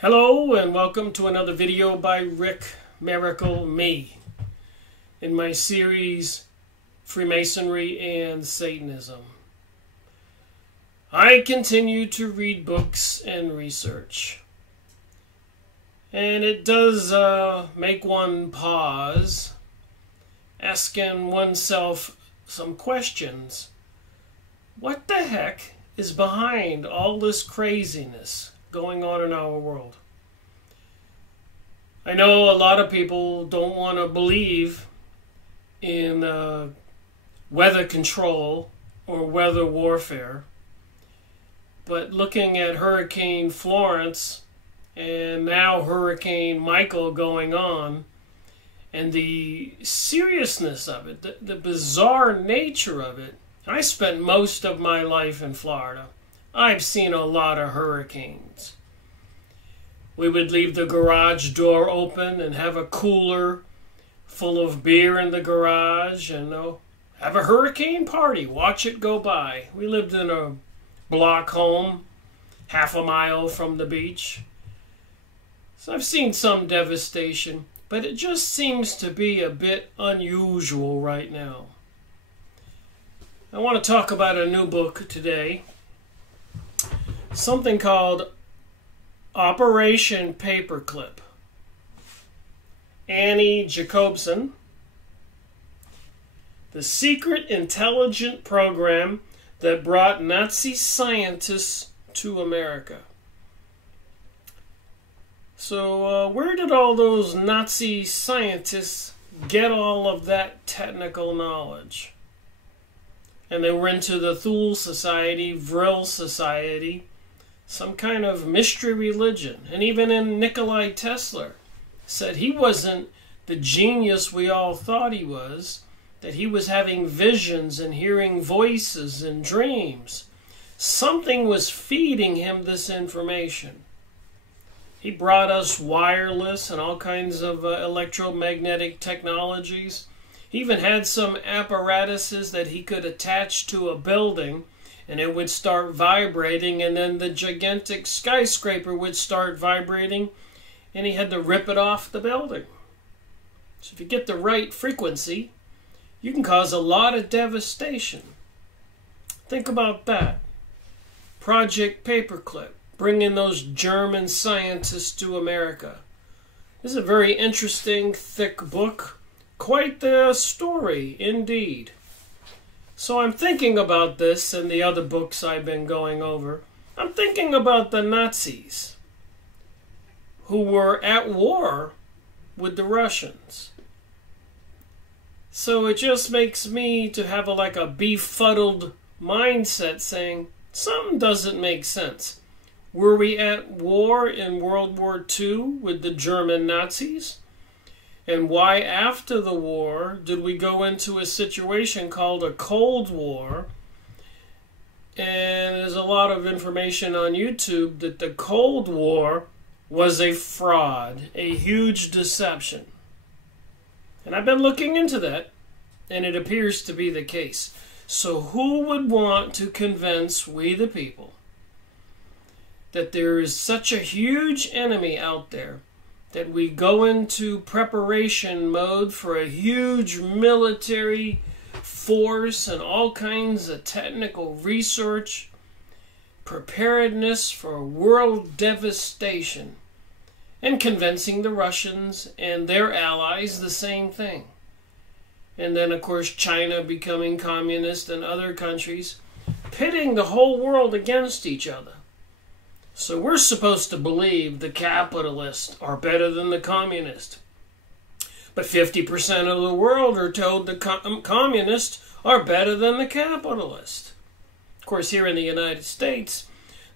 Hello and welcome to another video by Rick Miracle Me in my series Freemasonry and Satanism. I continue to read books and research, and it does make one pause, asking oneself some questions. What the heck is behind all this craziness going on in our world? I know a lot of people don't want to believe in weather control or weather warfare, but looking at Hurricane Florence and now Hurricane Michael going on, and the seriousness of it, the bizarre nature of it. I spent most of my life in Florida. I've seen a lot of hurricanes. We would leave the garage door open and have a cooler full of beer in the garage and have a hurricane party, watch it go by. We lived in a block home, half a mile from the beach. So I've seen some devastation, but it just seems to be a bit unusual right now. I want to talk about a new book today. Something called Operation Paperclip. Annie Jacobsen. The secret intelligent program that brought Nazi scientists to America. So where did all those Nazi scientists get all of that technical knowledge? And they were into the Thule Society, Vril Society, some kind of mystery religion. And even in Nikola Tesla said he wasn't the genius we all thought he was, that he was having visions and hearing voices and dreams. Something was feeding him this information. He brought us wireless and all kinds of electromagnetic technologies. He even had some apparatuses that he could attach to a building, and it would start vibrating, and then the gigantic skyscraper would start vibrating, and he had to rip it off the building. So if you get the right frequency, you can cause a lot of devastation. Think about that. Project Paperclip, bringing those German scientists to America. This is a very interesting, thick book. Quite the story, indeed. So I'm thinking about this and the other books I've been going over. I'm thinking about the Nazis who were at war with the Russians. So it just makes me to have like a befuddled mindset saying, something doesn't make sense. Were we at war in World War II with the German Nazis? And why after the war did we go into a situation called a Cold War? And there's a lot of information on YouTube that the Cold War was a fraud, a huge deception. And I've been looking into that, and it appears to be the case. So who would want to convince we the people that there is such a huge enemy out there that we go into preparation mode for a huge military force and all kinds of technical research, preparedness for world devastation, and convincing the Russians and their allies the same thing? And then, of course, China becoming communist and other countries, pitting the whole world against each other. So we're supposed to believe the capitalists are better than the communists. But 50% of the world are told the communists are better than the capitalists. Of course, here in the United States,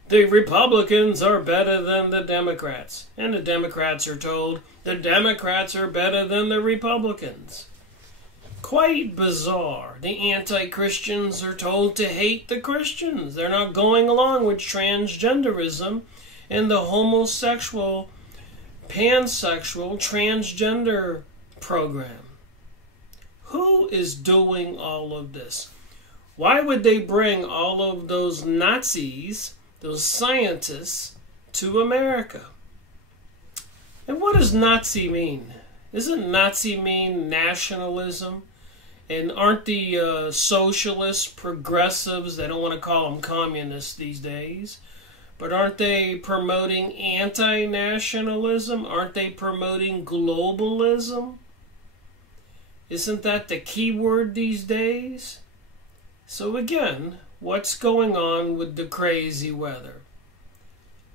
the Republicans are better than the Democrats. And the Democrats are told the Democrats are better than the Republicans. Quite bizarre. The anti-Christians are told to hate the Christians. They're not going along with transgenderism and the homosexual, pansexual, transgender program. Who is doing all of this? Why would they bring all of those Nazis, those scientists, to America? And what does Nazi mean? Isn't Nazi mean nationalism? And aren't the socialists, progressives, they don't want to call them communists these days, but aren't they promoting anti-nationalism? Aren't they promoting globalism? Isn't that the key word these days? So again, what's going on with the crazy weather?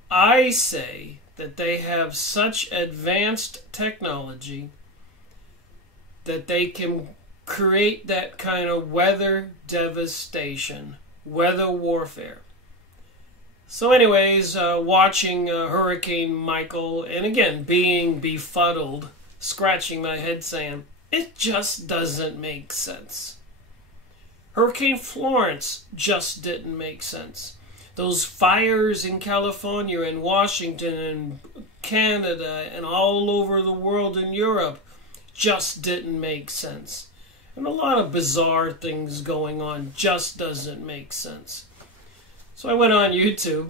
I say that they have such advanced technology that they can create that kind of weather devastation, weather warfare. So anyways, watching Hurricane Michael, and again, being befuddled, scratching my head saying, it just doesn't make sense. Hurricane Florence just didn't make sense. Those fires in California and Washington and Canada and all over the world in Europe just didn't make sense. And a lot of bizarre things going on just doesn't make sense. So I went on YouTube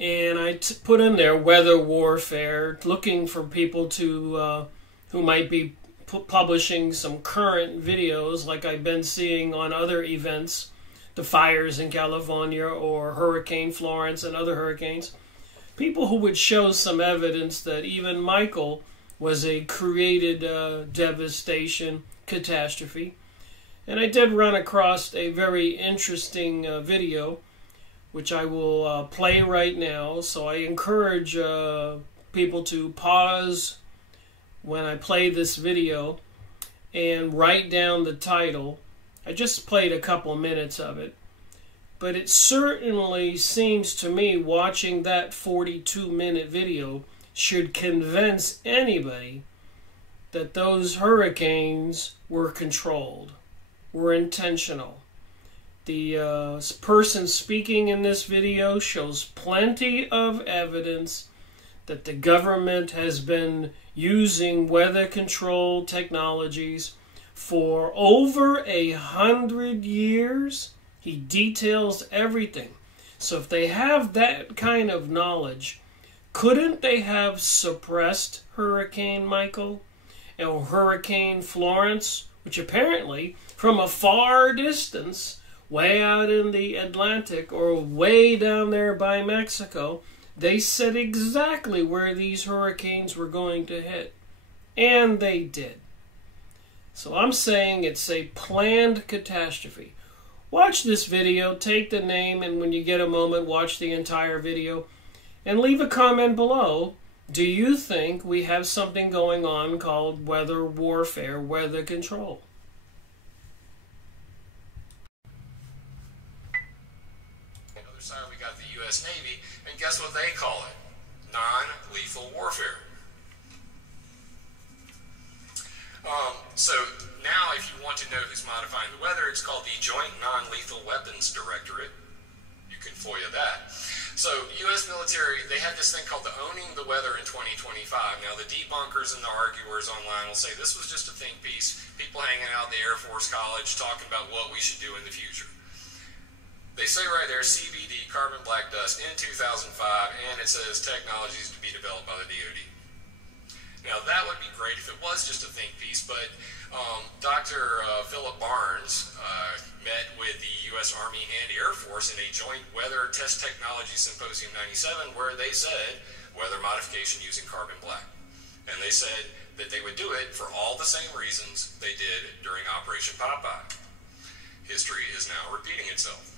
and I put in there weather warfare, looking for people to who might be publishing some current videos like I've been seeing on other events, the fires in California or Hurricane Florence and other hurricanes. People who would show some evidence that even Michael was a created devastation, catastrophe. And I did run across a very interesting video, which I will play right now. So I encourage people to pause when I play this video and write down the title. I just played a couple minutes of it. But it certainly seems to me watching that 42-minute video should convince anybody that those hurricanes were controlled, were intentional. The person speaking in this video shows plenty of evidence that the government has been using weather control technologies for over 100 years. He details everything. So if they have that kind of knowledge, couldn't they have suppressed Hurricane Michael or Hurricane Florence, which apparently from a far distance, way out in the Atlantic or way down there by Mexico, they said exactly where these hurricanes were going to hit. And they did. So I'm saying it's a planned catastrophe. Watch this video, take the name, and when you get a moment, watch the entire video. And leave a comment below. Do you think we have something going on called weather warfare, weather control? On the other side, we got the U.S. Navy, and guess what they call it? Non-lethal warfare. So now, if you want to know who's modifying the weather, it's called the Joint Non-Lethal Weapons Directorate. You can FOIA that. So, U.S. military, they had this thing called the Owning the Weather in 2025. Now, the debunkers and the arguers online will say this was just a think piece. People hanging out at the Air Force College talking about what we should do in the future. They say right there, CVD, carbon black dust, in 2005, and it says technologies to be developed by the DoD. Now, that would be great if it was just a think piece, but Dr. Philip Barnes met with the U.S. Army and Air Force in a joint Weather Test Technology Symposium 97, where they said weather modification using carbon black. And they said that they would do it for all the same reasons they did during Operation Popeye. History is now repeating itself.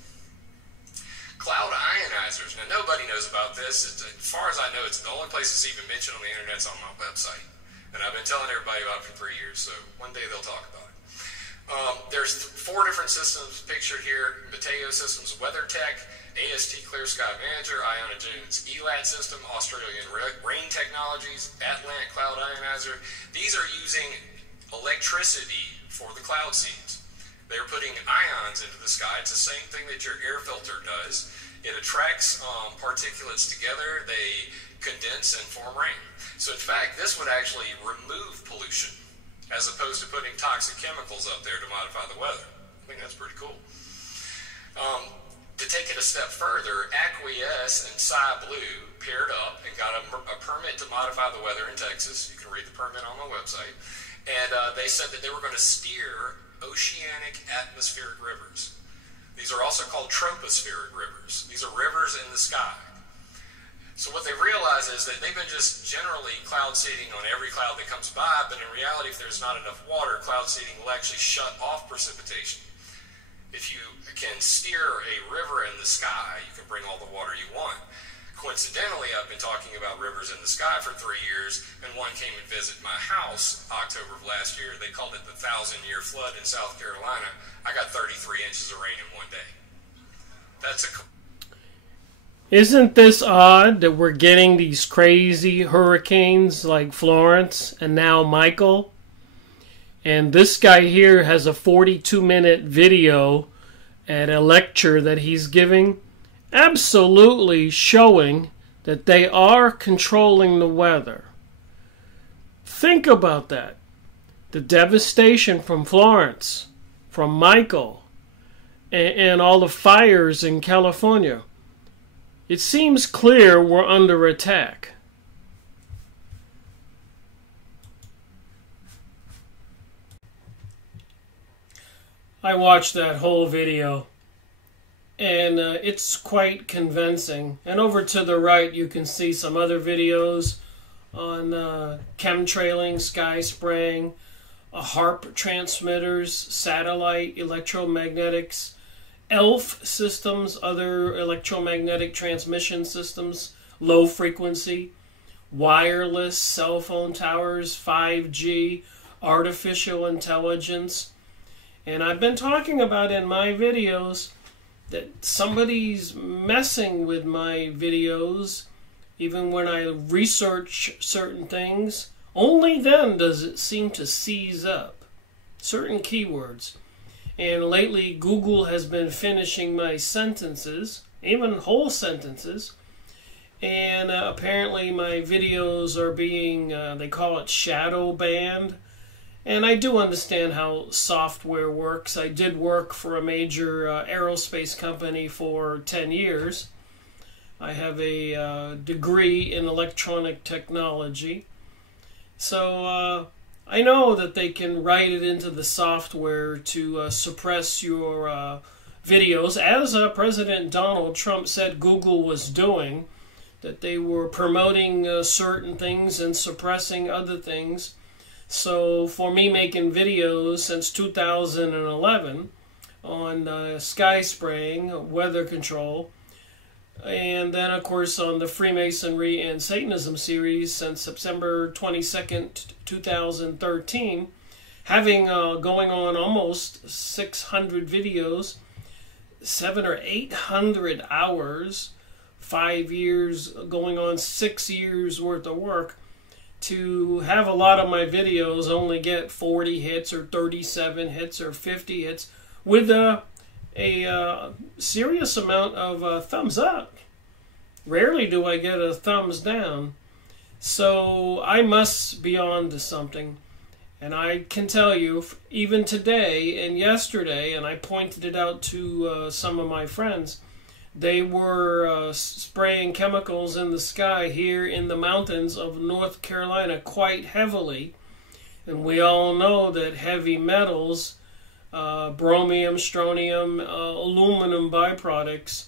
Cloud ionizers. Now, nobody knows about this. As far as I know, it's the only place it's even mentioned on the internet. It's on my website. And I've been telling everybody about it for 3 years, so one day they'll talk about it. There's 4 different systems pictured here. Mateo Systems WeatherTech, AST Clear Sky Manager, Ionogen's ELAT system, Australian Rain Technologies, Atlant Cloud Ionizer. These are using electricity for the cloud seeds. They're putting ions into the sky. It's the same thing that your air filter does. It attracts particulates together. They condense and form rain. So in fact, this would actually remove pollution as opposed to putting toxic chemicals up there to modify the weather. I think that's pretty cool. to take it a step further, Acquiesce and Cy Blue paired up and got a permit to modify the weather in Texas. You can read the permit on my website. And they said that they were going to steer oceanic atmospheric rivers. These are also called tropospheric rivers. These are rivers in the sky. So what they realize is that they've been just generally cloud seeding on every cloud that comes by, but in reality, if there's not enough water, cloud seeding will actually shut off precipitation. If you can steer a river in the sky, you can bring all the water you want. Coincidentally, I've been talking about rivers in the sky for 3 years, and one came and visited my house October of last year. They called it the 1,000-year flood in South Carolina. I got 33 inches of rain in one day. That's a... Isn't this odd that we're getting these crazy hurricanes like Florence and now Michael? And this guy here has a 42-minute video at a lecture that he's giving, absolutely showing that they are controlling the weather. Think about that. The devastation from Florence, from Michael, and all the fires in California. It seems clear we're under attack. I watched that whole video, and it's quite convincing. And over to the right, you can see some other videos on chemtrailing, sky spraying, HARP transmitters, satellite electromagnetics, ELF systems, other electromagnetic transmission systems, low frequency, wireless, cell phone towers, 5G, artificial intelligence. And I've been talking about in my videos that somebody's messing with my videos, even when I research certain things. Only then does it seem to seize up certain keywords. And lately Google has been finishing my sentences, even whole sentences. And apparently my videos are being, they call it shadow banned. And I do understand how software works. I did work for a major aerospace company for 10 years. I have a degree in electronic technology. So I know that they can write it into the software to suppress your videos, as President Donald Trump said Google was doing, that they were promoting certain things and suppressing other things. So for me making videos since 2011 on sky spraying, weather control, and then of course on the Freemasonry and Satanism series since September 22nd, 2013, having going on almost 600 videos, 700 or 800 hours, 5 years, going on 6 years worth of work, to have a lot of my videos only get 40 hits or 37 hits or 50 hits with a serious amount of thumbs up. Rarely do I get a thumbs down. So I must be on to something. And I can tell you, even today and yesterday, and I pointed it out to some of my friends, they were spraying chemicals in the sky here in the mountains of North Carolina quite heavily. And we all know that heavy metals, bromium, strontium, aluminum byproducts,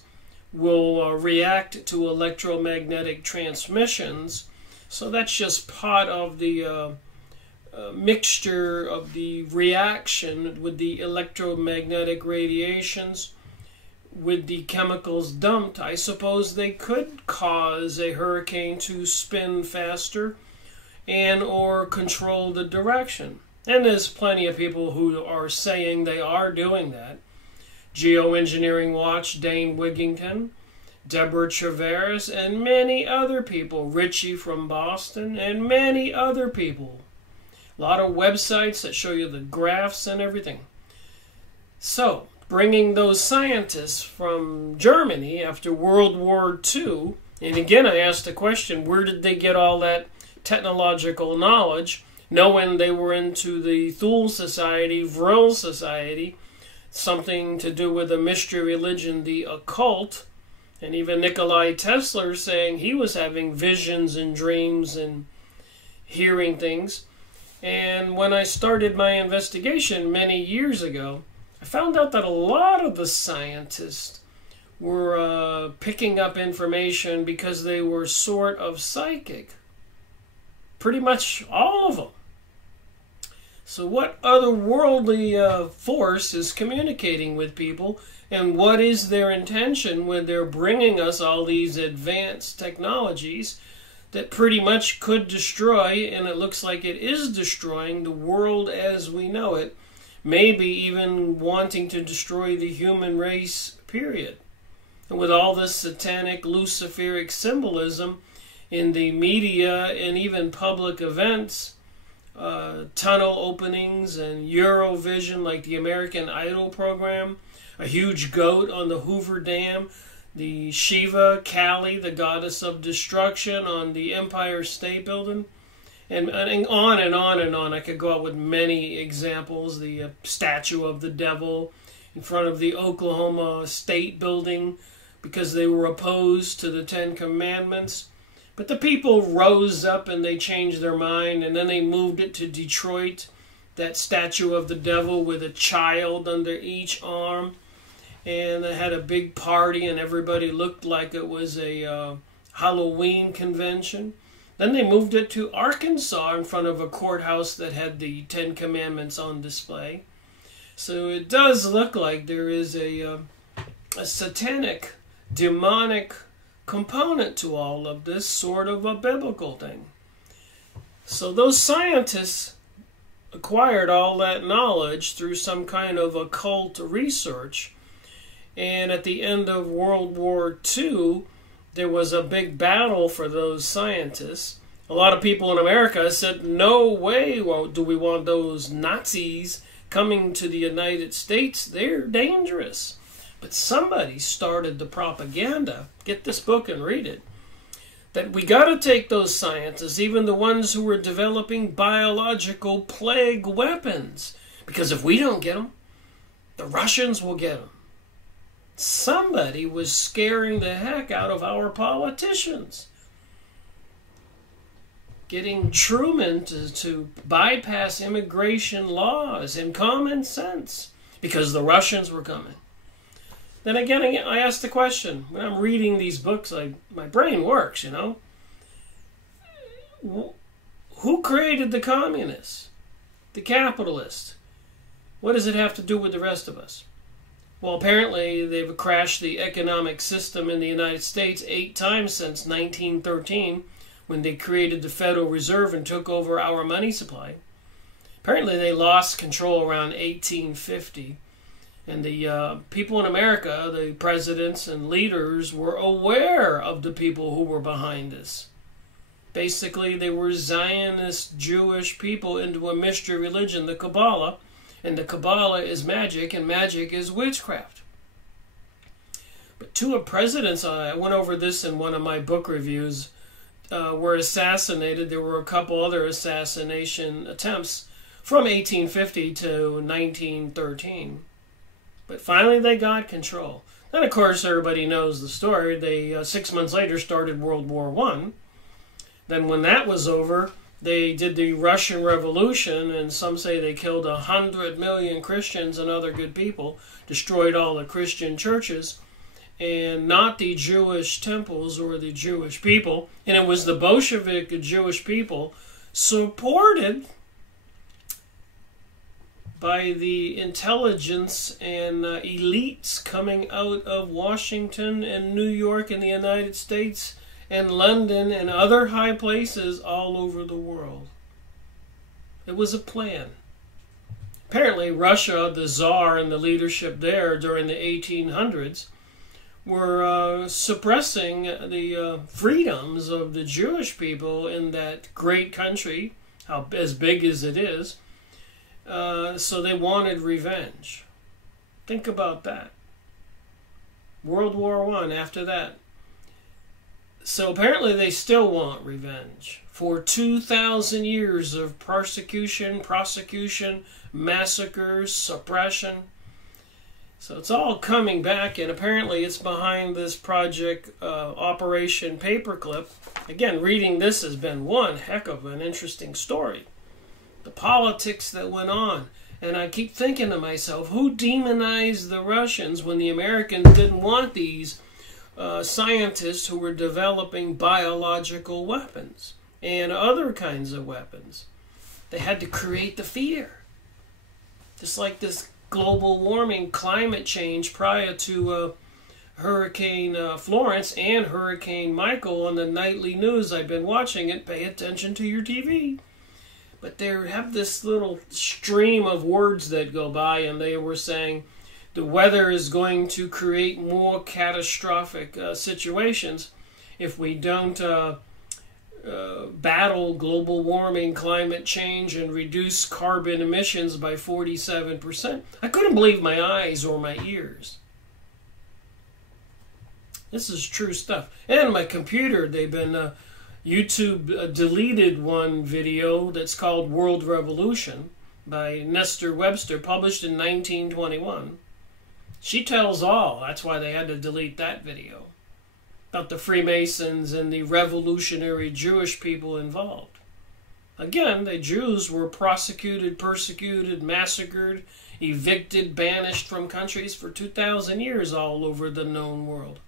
will react to electromagnetic transmissions. So that's just part of the mixture of the reaction with the electromagnetic radiations. With the chemicals dumped, I suppose they could cause a hurricane to spin faster and or control the direction. And there's plenty of people who are saying they are doing that. Geoengineering Watch, Dane Wigington, Deborah Travers, and many other people. Richie from Boston, and many other people. A lot of websites that show you the graphs and everything. So, bringing those scientists from Germany after World War II, and again I asked the question, where did they get all that technological knowledge, knowing they were into the Thule Society, Vril Society, something to do with a mystery religion, the occult. And even Nikolai Tesla saying he was having visions and dreams and hearing things. And when I started my investigation many years ago, I found out that a lot of the scientists were picking up information because they were sort of psychic. Pretty much all of them. So what otherworldly force is communicating with people, and what is their intention when they're bringing us all these advanced technologies that pretty much could destroy, and it looks like it is destroying, the world as we know it, maybe even wanting to destroy the human race, period. And with all this satanic, Luciferic symbolism in the media and even public events, tunnel openings and Eurovision like the American Idol program, a huge goat on the Hoover Dam, the Shiva, Kali, the goddess of destruction on the Empire State Building, and on and on and on. I could go out with many examples. The statue of the devil in front of the Oklahoma State Building because they were opposed to the Ten Commandments. But the people rose up and they changed their mind, and then they moved it to Detroit, that statue of the devil with a child under each arm. And they had a big party, and everybody looked like it was a Halloween convention. Then they moved it to Arkansas in front of a courthouse that had the Ten Commandments on display. So it does look like there is a satanic, demonic component to all of this, sort of a biblical thing. So those scientists acquired all that knowledge through some kind of occult research. And at the end of World War II, there was a big battle for those scientists. A lot of people in America said, no way do we want those Nazis coming to the United States. They're dangerous. But somebody started the propaganda, get this book and read it, that we got to take those scientists, even the ones who were developing biological plague weapons, because if we don't get them, the Russians will get them. Somebody was scaring the heck out of our politicians, getting Truman to bypass immigration laws and common sense because the Russians were coming. Then again, I ask the question, when I'm reading these books, my brain works, you know. Who created the communists? The capitalists? What does it have to do with the rest of us? Well, apparently they've crashed the economic system in the United States 8 times since 1913, when they created the Federal Reserve and took over our money supply. Apparently they lost control around 1850. And the people in America, the presidents and leaders, were aware of the people who were behind this. Basically, they were Zionist Jewish people into a mystery religion, the Kabbalah. And the Kabbalah is magic, and magic is witchcraft. But 2 presidents, I went over this in one of my book reviews, were assassinated. There were a couple other assassination attempts from 1850 to 1913. But finally they got control. Then, of course, everybody knows the story. They, 6 months later, started World War I. Then when that was over, they did the Russian Revolution, and some say they killed 100 million Christians and other good people, destroyed all the Christian churches, and not the Jewish temples or the Jewish people. And it was the Bolshevik Jewish people, supported by the intelligence and elites coming out of Washington and New York and the United States and London and other high places all over the world. It was a plan. Apparently Russia, the Tsar and the leadership there during the 1800s were suppressing the freedoms of the Jewish people in that great country, as big as it is. So they wanted revenge. Think about that. World War I after that. So apparently they still want revenge for 2,000 years of persecution, prosecution, massacres, suppression. So it's all coming back, and apparently it's behind this project, Operation Paperclip. Again, reading this has been one heck of an interesting story. The politics that went on. And I keep thinking to myself, who demonized the Russians when the Americans didn't want these scientists who were developing biological weapons and other kinds of weapons? They had to create the fear. Just like this global warming, climate change prior to Hurricane Florence and Hurricane Michael on the nightly news. I've been watching it. Pay attention to your TV. But they have this little stream of words that go by, and they were saying the weather is going to create more catastrophic situations if we don't battle global warming, climate change, and reduce carbon emissions by 47%. I couldn't believe my eyes or my ears. This is true stuff. And my computer, they've been, YouTube deleted one video that's called World Revolution by Nestor Webster, published in 1921. She tells all. That's why they had to delete that video. About the Freemasons and the revolutionary Jewish people involved. Again, the Jews were prosecuted, persecuted, massacred, evicted, banished from countries for 2,000 years all over the known world.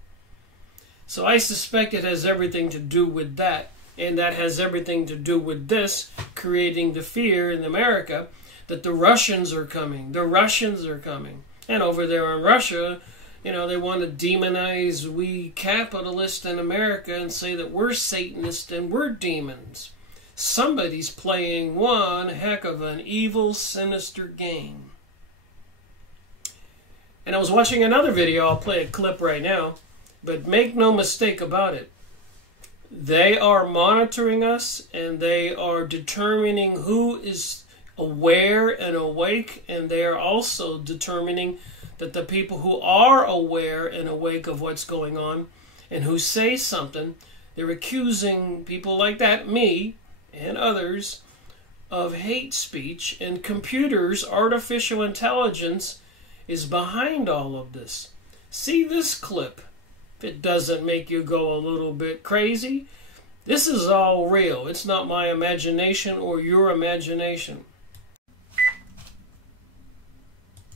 So I suspect it has everything to do with that, and that has everything to do with this, creating the fear in America that the Russians are coming. The Russians are coming. And over there in Russia, you know, they want to demonize we capitalists in America and say that we're Satanists and we're demons. Somebody's playing one heck of an evil, sinister game. And I was watching another video. I'll play a clip right now. But make no mistake about it. They are monitoring us, and they are determining who is aware and awake, and they are also determining that the people who are aware and awake of what's going on and who say something, they're accusing people like that, me and others, of hate speech, and computers, artificial intelligence is behind all of this. See this clip. If it doesn't make you go a little bit crazy, this is all real. It's not my imagination or your imagination.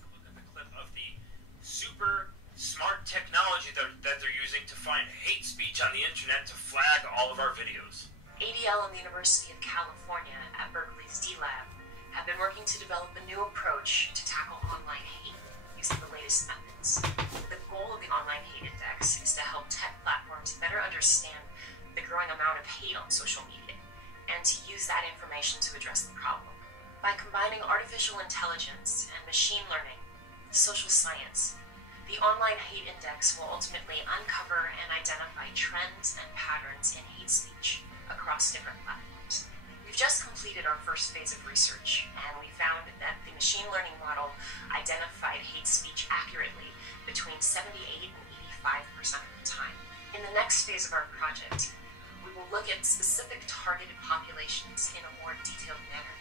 Look at the clip of the super smart technology that they're using to find hate speech on the internet to flag all of our videos. ADL and the University of California at Berkeley's D-Lab have been working to develop a new approach to tackle online hate using the latest methods. The goal of the Online Hate Index is to help tech platforms better understand the growing amount of hate on social media and to use that information to address the problem. By combining artificial intelligence and machine learning, social science, the Online Hate Index will ultimately uncover and identify trends and patterns in hate speech across different platforms. We've just completed our first phase of research, and we found that the machine learning model identified hate speech accurately between 78 and 85% of the time. In the next phase of our project, we will look at specific targeted populations in a more detailed manner.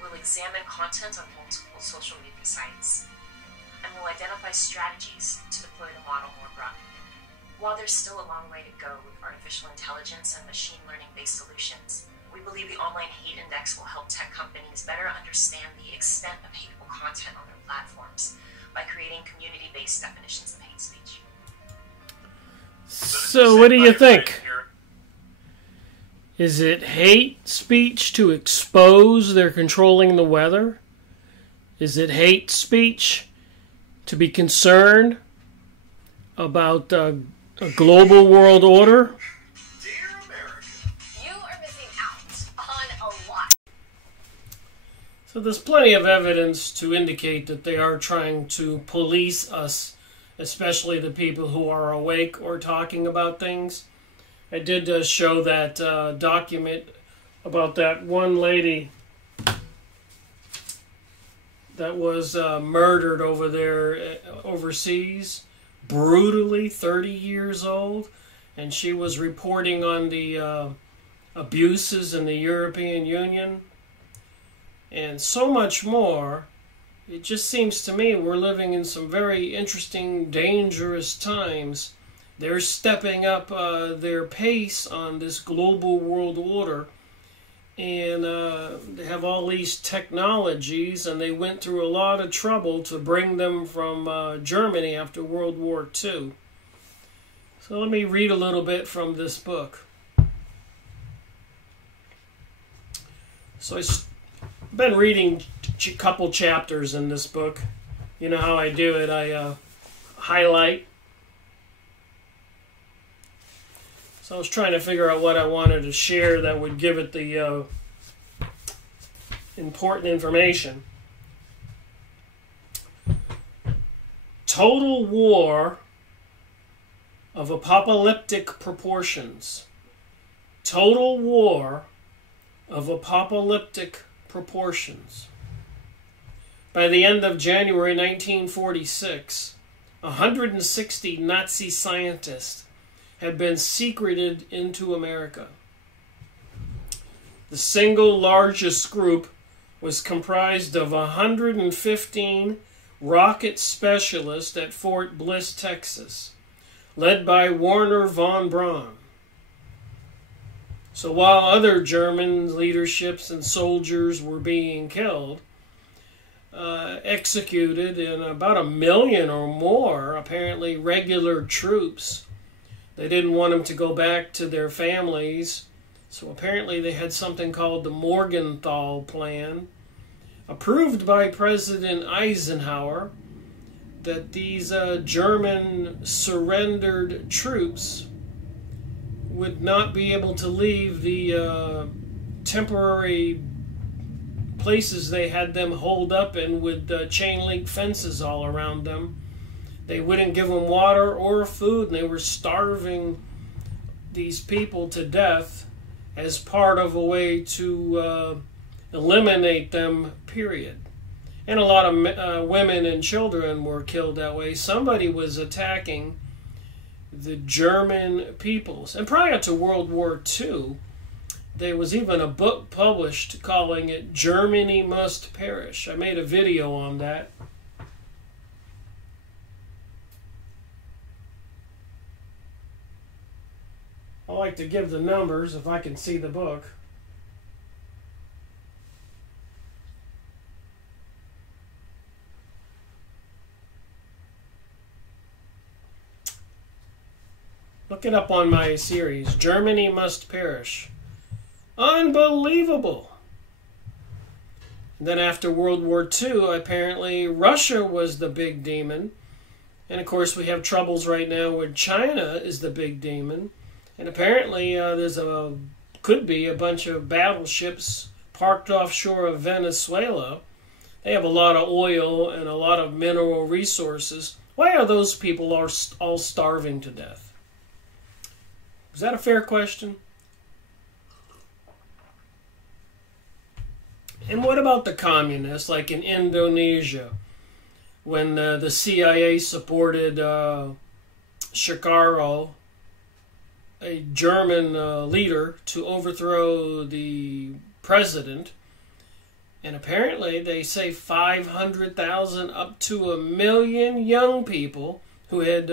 We'll examine content on multiple social media sites, and we'll identify strategies to deploy the model more broadly. While there's still a long way to go with artificial intelligence and machine learning-based solutions, we believe the Online Hate Index will help tech companies better understand the extent of hateful content on their platforms by creating community-based definitions of hate speech. So what do you think? Is it hate speech to expose they're controlling the weather? Is it hate speech to be concerned about a global world order? So there's plenty of evidence to indicate that they are trying to police us, especially the people who are awake or talking about things. I did show that document about that one lady that was murdered over there overseas, brutally, 30 years old, and she was reporting on the abuses in the European Union. And so much more. it just seems to me we're living in some very interesting, dangerous times. They're stepping up their pace on this global world order. And they have all these technologies, and they went through a lot of trouble to bring them from Germany after World War II. So let me read a little bit from this book. So I've been reading a couple chapters in this book. You know how I do it. I highlight. So I was trying to figure out what I wanted to share that would give it the important information. Total war of apocalyptic proportions. Total war of apocalyptic proportions. By the end of January 1946, 160 Nazi scientists had been secreted into America. The single largest group was comprised of 115 rocket specialists at Fort Bliss, Texas, led by Werner von Braun. So while other German leaderships and soldiers were being killed, executed, and about 1 million or more, apparently regular troops, they didn't want them to go back to their families, so apparently they had something called the Morgenthau Plan, approved by President Eisenhower, that these German surrendered troops would not be able to leave the temporary places they had them holed up in with chain link fences all around them. They wouldn't give them water or food, and they were starving these people to death as part of a way to eliminate them, period. And a lot of women and children were killed that way. Somebody was attacking the German peoples. And prior to World War II, there was even a book published calling it Germany Must Perish. I made a video on that. I like to give the numbers if I can see the book. Look it up on my series, Germany Must Perish. Unbelievable! And then after World War II, apparently Russia was the big demon. And of course we have troubles right now where China is the big demon. And apparently could be a bunch of battleships parked offshore of Venezuela. They have a lot of oil and a lot of mineral resources. Why are those people all starving to death? Is that a fair question? And what about the communists, like in Indonesia, when the CIA supported Sukarno, a German leader, to overthrow the president? And apparently they say 500,000 up to 1 million young people who had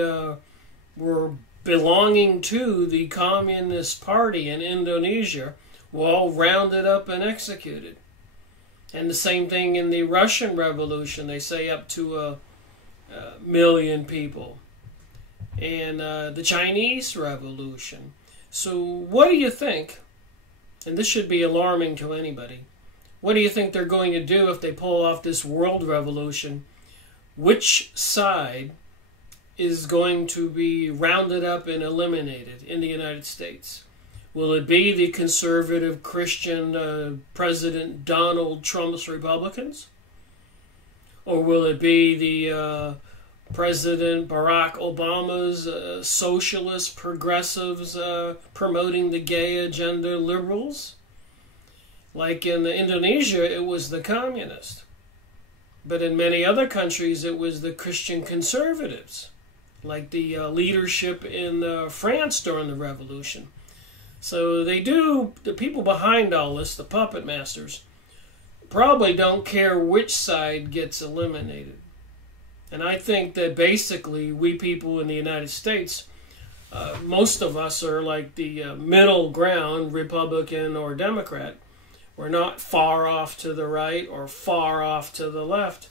were belonging to the Communist Party in Indonesia were all rounded up and executed. And the same thing in the Russian Revolution. They say up to 1 million people. And the Chinese Revolution. So what do you think? And this should be alarming to anybody. What do you think they're going to do if they pull off this world revolution? Which side is going to be rounded up and eliminated in the United States? Will it be the conservative Christian President Donald Trump's Republicans? Or will it be the President Barack Obama's socialist progressives promoting the gay agenda liberals? Like in Indonesia, it was the communists. But in many other countries, it was the Christian conservatives, like the leadership in France during the revolution. So the people behind all this, the puppet masters, probably don't care which side gets eliminated. And I think that basically we people in the United States, most of us are like the middle ground, Republican or Democrat. We're not far off to the right or far off to the left,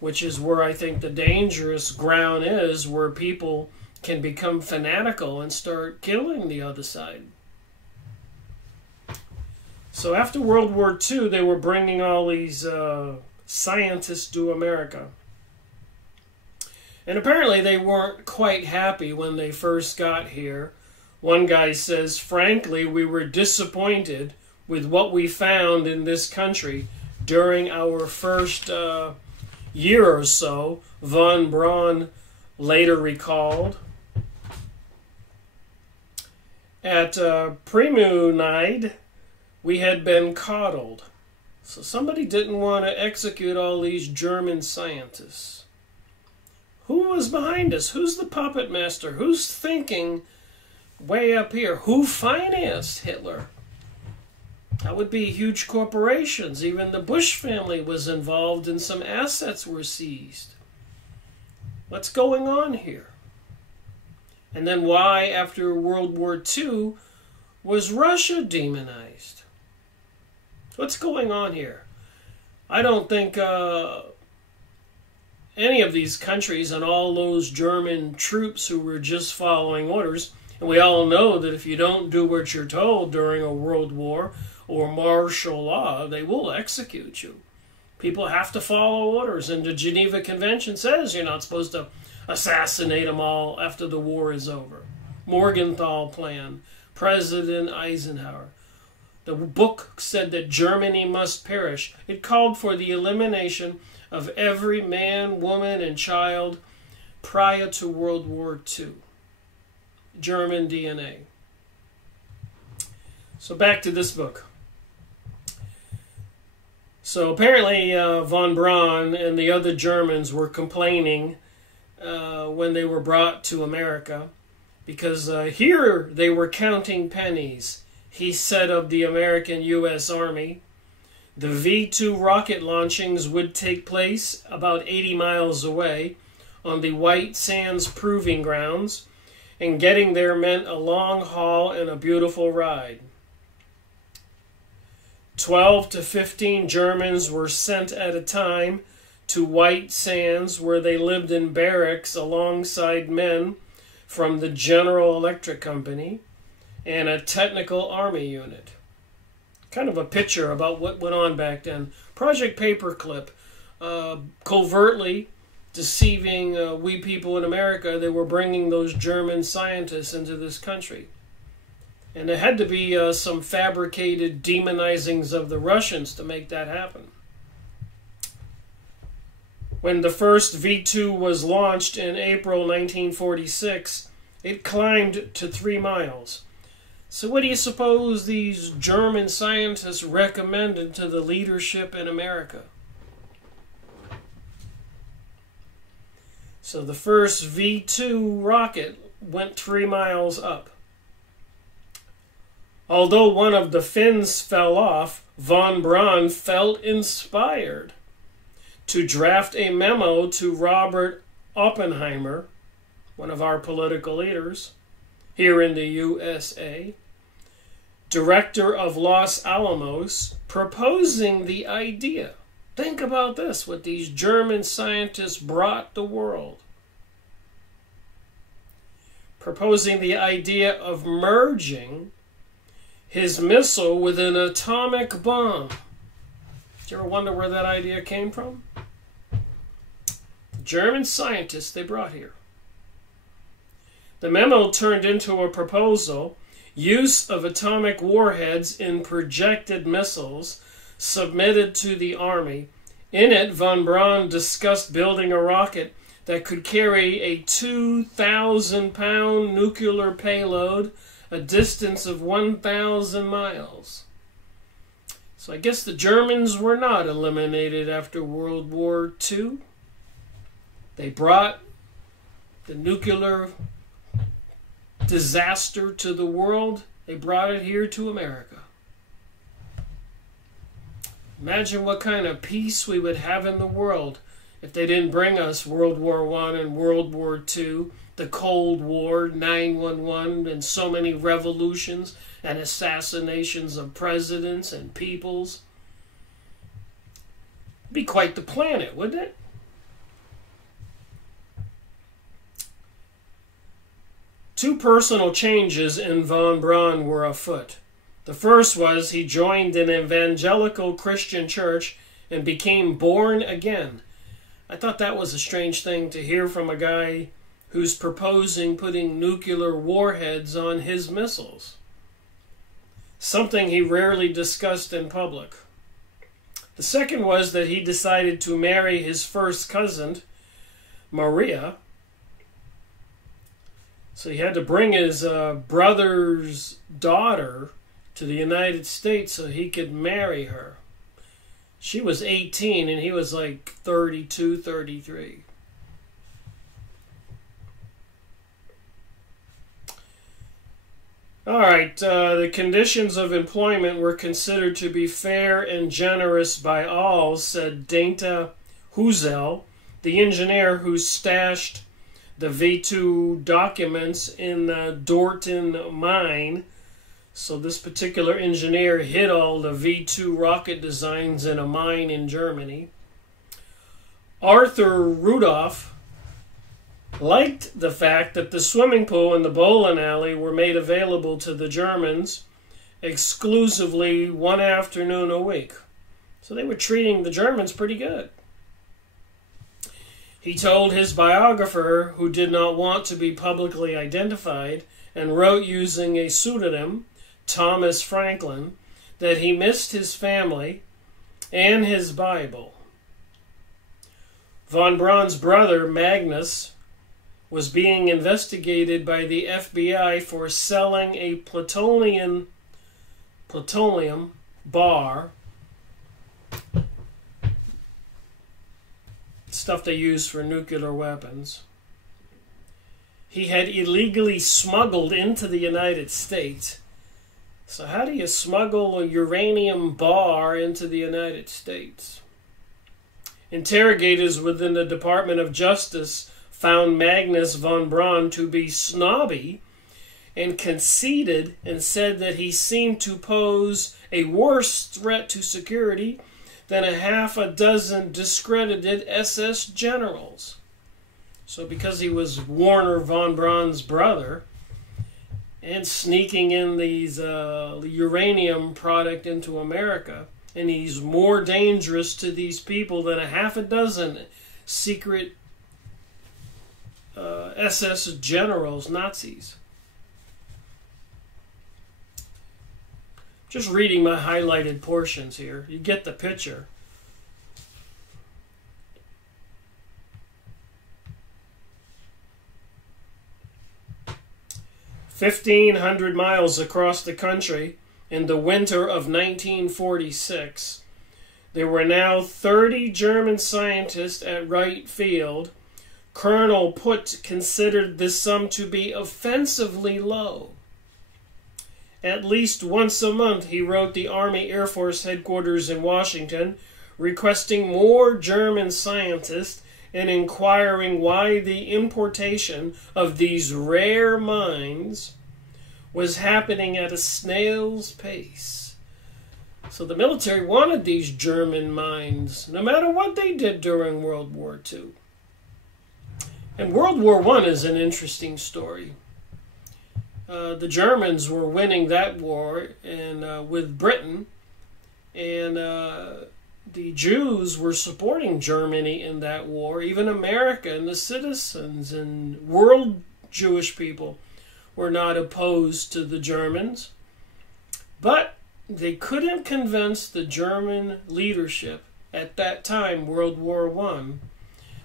which is where I think the dangerous ground is, where people can become fanatical and start killing the other side. So after World War II, they were bringing all these scientists to America. And apparently they weren't quite happy when they first got here. One guy says, frankly, we were disappointed with what we found in this country during our first year or so, von Braun later recalled. At Premunide, we had been coddled. So somebody didn't want to execute all these German scientists. Who was behind us? Who's the puppet master? Who's thinking way up here? Who financed Hitler? That would be huge corporations. Even the Bush family was involved and some assets were seized. What's going on here? And then why, after World War II, was Russia demonized? What's going on here? I don't think any of these countries and all those German troops who were just following orders, and we all know that if you don't do what you're told during a world war or martial law, they will execute you. People have to follow orders, and the Geneva Convention says you're not supposed to assassinate them all after the war is over. Morgenthau Plan, President Eisenhower. The book said that Germany must perish. It called for the elimination of every man, woman, and child prior to World War II. German DNA. So back to this book. So apparently von Braun and the other Germans were complaining when they were brought to America, because here they were counting pennies. He said of the American U.S. Army, the V-2 rocket launchings would take place about 80 miles away on the White Sands Proving Grounds, and getting there meant a long haul and a beautiful ride. 12 to 15 Germans were sent at a time to White Sands, where they lived in barracks alongside men from the General Electric Company and a technical army unit. Kind of a picture about what went on back then. Project Paperclip, covertly deceiving we people in America. They were bringing those German scientists into this country. And there had to be some fabricated demonizings of the Russians to make that happen. When the first V-2 was launched in April 1946, it climbed to 3 miles. So what do you suppose these German scientists recommended to the leadership in America? So the first V-2 rocket went 3 miles up. Although one of the fins fell off, von Braun felt inspired to draft a memo to Robert Oppenheimer, one of our political leaders here in the USA, director of Los Alamos, proposing the idea. Think about this, what these German scientists brought the world. Proposing the idea of merging his missile with an atomic bomb. Did you ever wonder where that idea came from? The German scientists they brought here. The memo turned into a proposal: use of atomic warheads in projected missiles, submitted to the Army. In it, von Braun discussed building a rocket that could carry a 2,000-pound nuclear payload a distance of 1,000 miles. So I guess the Germans were not eliminated after World War II. They brought the nuclear disaster to the world. They brought it here to America. Imagine what kind of peace we would have in the world if they didn't bring us World War I and World War II, the Cold War, 9/11, and so many revolutions and assassinations of presidents and peoples. It'd be quite the planet, wouldn't it? Two personal changes in von Braun were afoot. The first was he joined an evangelical Christian church and became born again. I thought that was a strange thing to hear from a guy who's proposing putting nuclear warheads on his missiles. Something he rarely discussed in public. The second was that he decided to marry his first cousin, Maria. So he had to bring his brother's daughter to the United States so he could marry her. She was 18 and he was like 32, 33. All right, the conditions of employment were considered to be fair and generous by all, said Dainta Huzel, the engineer who stashed the V2 documents in the Dorton mine. So this particular engineer hid all the V2 rocket designs in a mine in Germany. Arthur Rudolph liked the fact that the swimming pool and the bowling alley were made available to the Germans exclusively one afternoon a week. So they were treating the Germans pretty good. He told his biographer, who did not want to be publicly identified and wrote using a pseudonym, Thomas Franklin, that he missed his family and his Bible. Von Braun's brother, Magnus, was being investigated by the FBI for selling a plutonium bar, stuff they use for nuclear weapons. He had illegally smuggled into the United States. So how do you smuggle a uranium bar into the United States? Interrogators within the Department of Justice found Magnus von Braun to be snobby and conceited and said that he seemed to pose a worse threat to security than a half a dozen discredited SS generals. So because he was Werner von Braun's brother and sneaking in these uranium product into America, and he's more dangerous to these people than a half a dozen secret SS generals, Nazis. Just reading my highlighted portions here. You get the picture. "1,500 miles across the country in the winter of 1946, there were now 30 German scientists at Wright Field. Colonel Putt considered this sum to be offensively low. At least once a month he wrote the Army Air Force headquarters in Washington, requesting more German scientists and inquiring why the importation of these rare mines was happening at a snail's pace." So the military wanted these German mines, no matter what they did during World War II. And World War I is an interesting story. The Germans were winning that war with Britain, and the Jews were supporting Germany in that war. Even America and the citizens and world Jewish people were not opposed to the Germans. But they couldn't convince the German leadership at that time, World War I,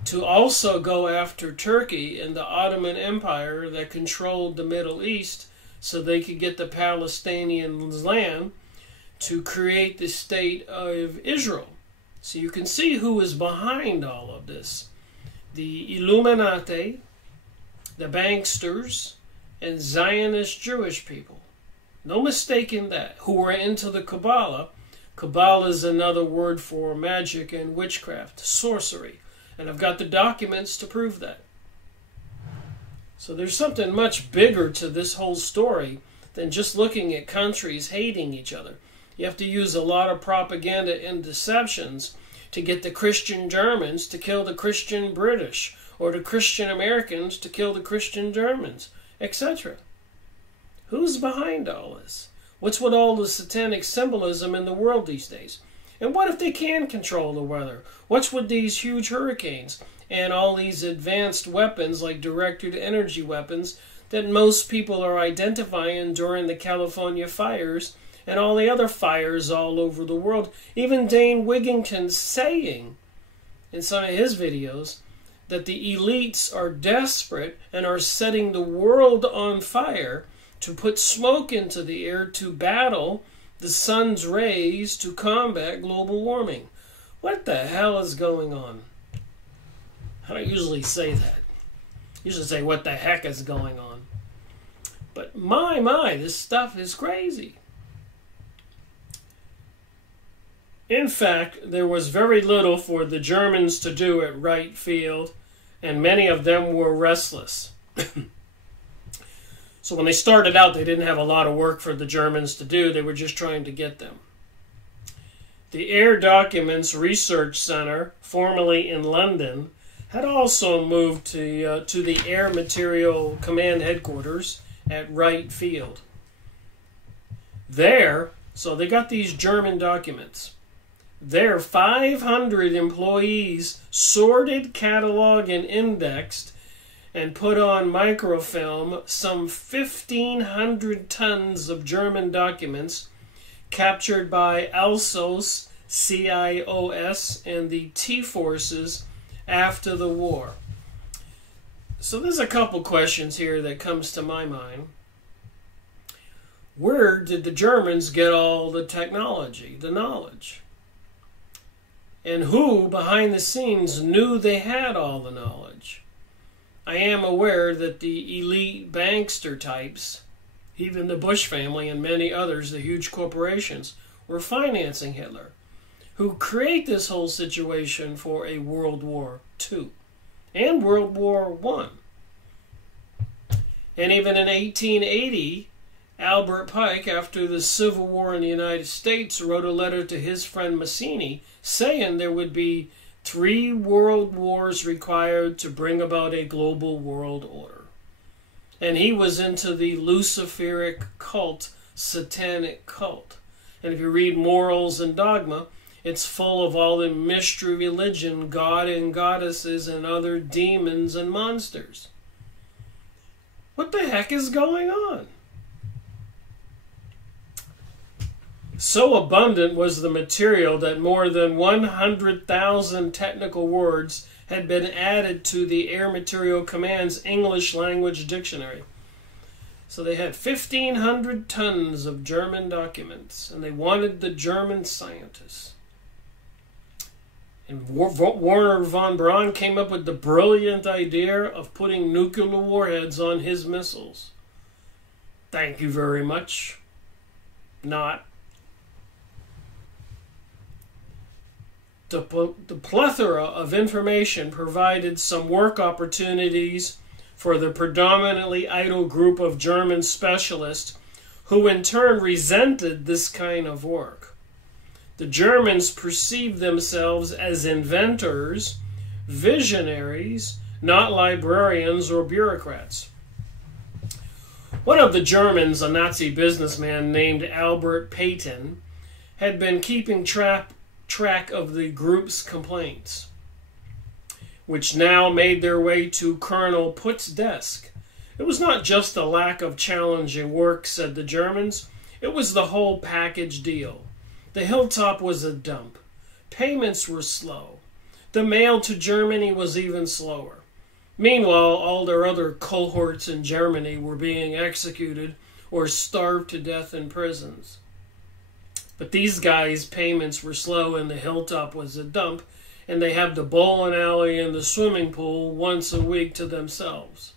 to also go after Turkey and the Ottoman Empire that controlled the Middle East so they could get the Palestinian land to create the state of Israel. So you can see who is behind all of this. The Illuminati, the banksters, and Zionist Jewish people. No mistake in that, who were into the Kabbalah, Cabal is another word for magic and witchcraft, sorcery. And I've got the documents to prove that. So there's something much bigger to this whole story than just looking at countries hating each other. You have to use a lot of propaganda and deceptions to get the Christian Germans to kill the Christian British, or the Christian Americans to kill the Christian Germans, etc. Who's behind all this? What's with all the satanic symbolism in the world these days? And what if they can control the weather? What's with these huge hurricanes and all these advanced weapons like directed energy weapons that most people are identifying during the California fires and all the other fires all over the world? Even Dane Wigington saying in some of his videos that the elites are desperate and are setting the world on fire to put smoke into the air to battle the sun's rays to combat global warming. What the hell is going on? I don't usually say that. I usually say, what the heck is going on? But my, this stuff is crazy. In fact, there was very little for the Germans to do at Wright Field, and many of them were restless. So when they started out, they didn't have a lot of work for the Germans to do. They were just trying to get them. The Air Documents Research Center, formerly in London, had also moved to the Air Material Command Headquarters at Wright Field. There, so they got these German documents. There, 500 employees sorted, cataloged, and indexed and put on microfilm some 1,500 tons of German documents captured by ALSOS, CIOS, and the T-Forces after the war. So there's a couple questions here that comes to my mind. Where did the Germans get all the technology, the knowledge? And who, behind the scenes, knew they had all the knowledge? I am aware that the elite bankster types, even the Bush family and many others, the huge corporations, were financing Hitler, who create this whole situation for a World War II and World War I. And even in 1880, Albert Pike, after the Civil War in the United States, wrote a letter to his friend Mazzini saying there would be 3 world wars required to bring about a global world order. And he was into the Luciferic cult, satanic cult. And if you read Morals and Dogma, it's full of all the mystery religion, god and goddesses, and other demons and monsters. What the heck is going on? So abundant was the material that more than 100,000 technical words had been added to the Air Material Command's English language dictionary. So they had 1,500 tons of German documents, and they wanted the German scientists. And Werner von Braun came up with the brilliant idea of putting nuclear warheads on his missiles. Thank you very much. Not. The plethora of information provided some work opportunities for the predominantly idle group of German specialists who in turn resented this kind of work. The Germans perceived themselves as inventors, visionaries, not librarians or bureaucrats. One of the Germans, a Nazi businessman named Albert Peyton, had been keeping track of the group's complaints, which now made their way to Colonel Putt's desk. It was not just a lack of challenging work, said the Germans. It was the whole package deal. The hilltop was a dump. Payments were slow. The mail to Germany was even slower. Meanwhile, all their other cohorts in Germany were being executed or starved to death in prisons. But these guys' payments were slow and the hilltop was a dump, and they have the bowling alley and the swimming pool once a week to themselves.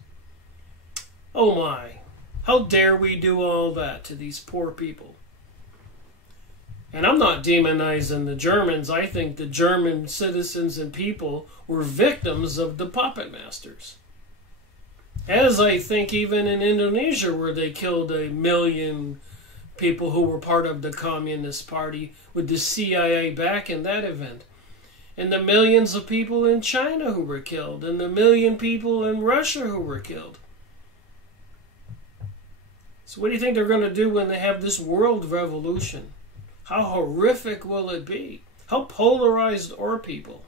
Oh my, how dare we do all that to these poor people? And I'm not demonizing the Germans. I think the German citizens and people were victims of the puppet masters. As I think even in Indonesia, where they killed 1 million people who were part of the Communist Party, with the CIA back in that event. And the millions of people in China who were killed, and the 1 million people in Russia who were killed. So what do you think they're going to do when they have this world revolution? How horrific will it be? How polarized are people?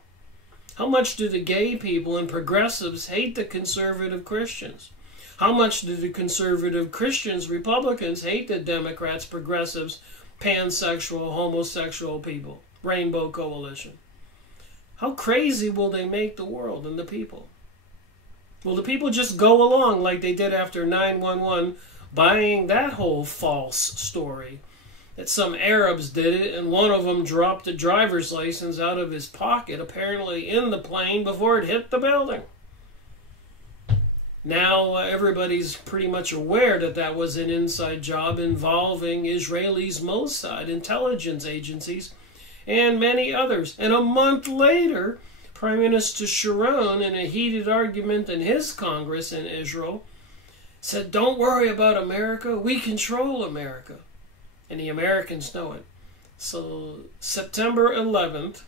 How much do the gay people and progressives hate the conservative Christians? How much do the conservative Christians, Republicans, hate the Democrats, progressives, pansexual, homosexual people, Rainbow Coalition? How crazy will they make the world and the people? Will the people just go along like they did after 9/11, buying that whole false story? That some Arabs did it, and one of them dropped a driver's license out of his pocket, apparently in the plane, before it hit the building. Now everybody's pretty much aware that that was an inside job involving Israelis' Mossad intelligence agencies and many others. And a month later, Prime Minister Sharon, in a heated argument in his Congress in Israel, said, "Don't worry about America, we control America." And the Americans know it. So September 11th,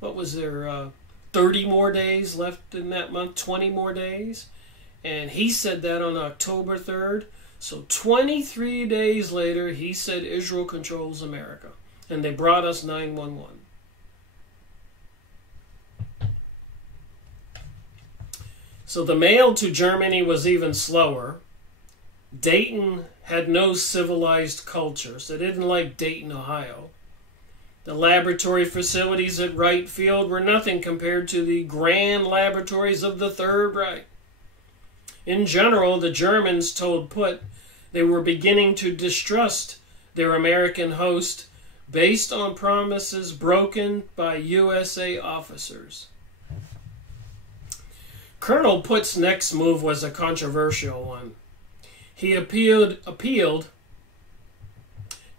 what was there, 30 more days left in that month, 20 more days? And he said that on October 3rd. So 23 days later, he said Israel controls America. And they brought us 9/11. So the mail to Germany was even slower. Dayton had no civilized culture, so they didn't like Dayton, Ohio. The laboratory facilities at Wright Field were nothing compared to the grand laboratories of the Third Reich. In general, the Germans told Put they were beginning to distrust their American host based on promises broken by USA officers. Colonel Put's next move was a controversial one. He appealed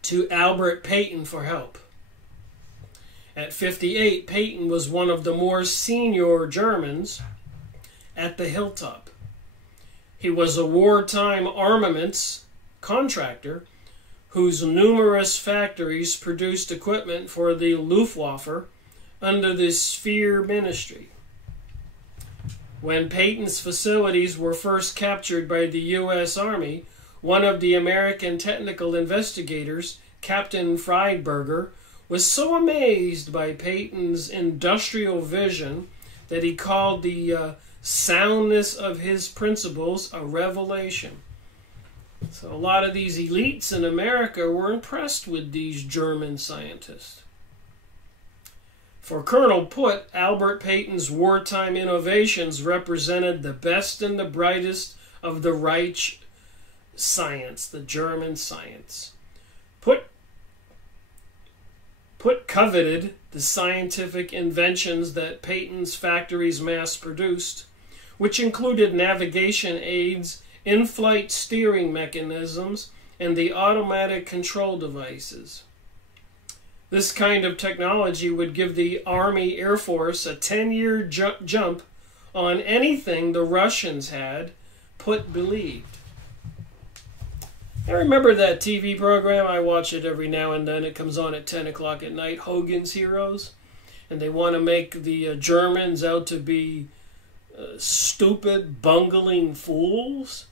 to Albert Payton for help. At 58, Payton was one of the more senior Germans at the Hilltop. He was a wartime armaments contractor whose numerous factories produced equipment for the Luftwaffe under the Speer Ministry. When Payton's facilities were first captured by the U.S. Army, one of the American technical investigators, Captain Friedberger, was so amazed by Payton's industrial vision that he called the soundness of his principles a revelation. So a lot of these elites in America were impressed with these German scientists. For Colonel Put, Albert Payton's wartime innovations represented the best and the brightest of the Reich science, the German science. Put coveted the scientific inventions that Payton's factories mass-produced, which included navigation aids, in-flight steering mechanisms, and the automatic control devices. This kind of technology would give the Army Air Force a 10-year jump on anything the Russians had, Put believed. I remember that TV program. I watch it every now and then. It comes on at 10 o'clock at night, Hogan's Heroes. And they want to make the Germans out to be stupid, bungling fools.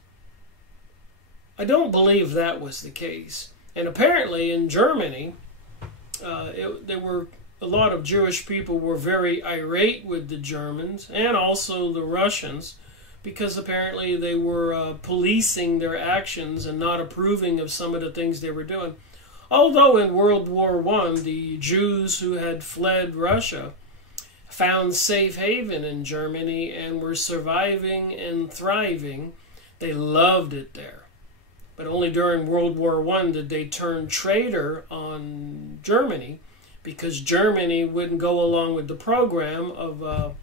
I don't believe that was the case. And apparently in Germany, there were a lot of Jewish people were very irate with the Germans and also the Russians, because apparently they were policing their actions and not approving of some of the things they were doing. Although in World War I, the Jews who had fled Russia found safe haven in Germany and were surviving and thriving. They loved it there. But only during World War I did they turn traitor on Germany, because Germany wouldn't go along with the program of,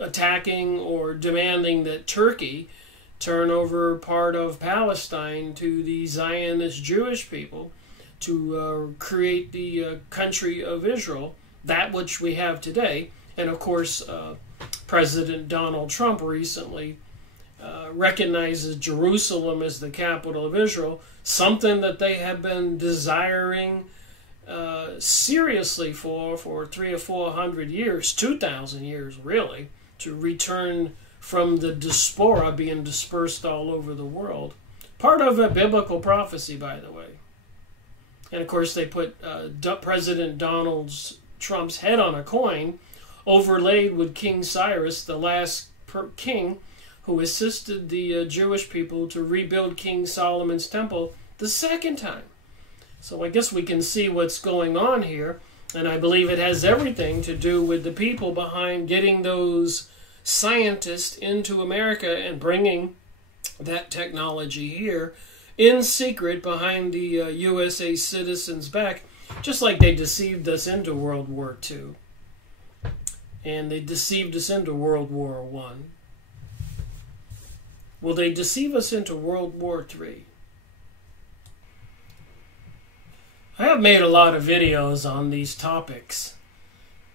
attacking or demanding that Turkey turn over part of Palestine to the Zionist Jewish people to create the country of Israel, that which we have today. And of course, President Donald Trump recently recognizes Jerusalem as the capital of Israel, something that they have been desiring seriously for 300 or 400 years, 2,000 years really, to return from the diaspora being dispersed all over the world. Part of a biblical prophecy, by the way. And of course, they put President Donald Trump's head on a coin, overlaid with King Cyrus, the last king who assisted the Jewish people to rebuild King Solomon's temple the second time. So I guess we can see what's going on here, and I believe it has everything to do with the people behind getting those scientists into America and bringing that technology here in secret behind the USA citizens' back, just like they deceived us into World War II. And they deceived us into World War I. Will they deceive us into World War III? I have made a lot of videos on these topics,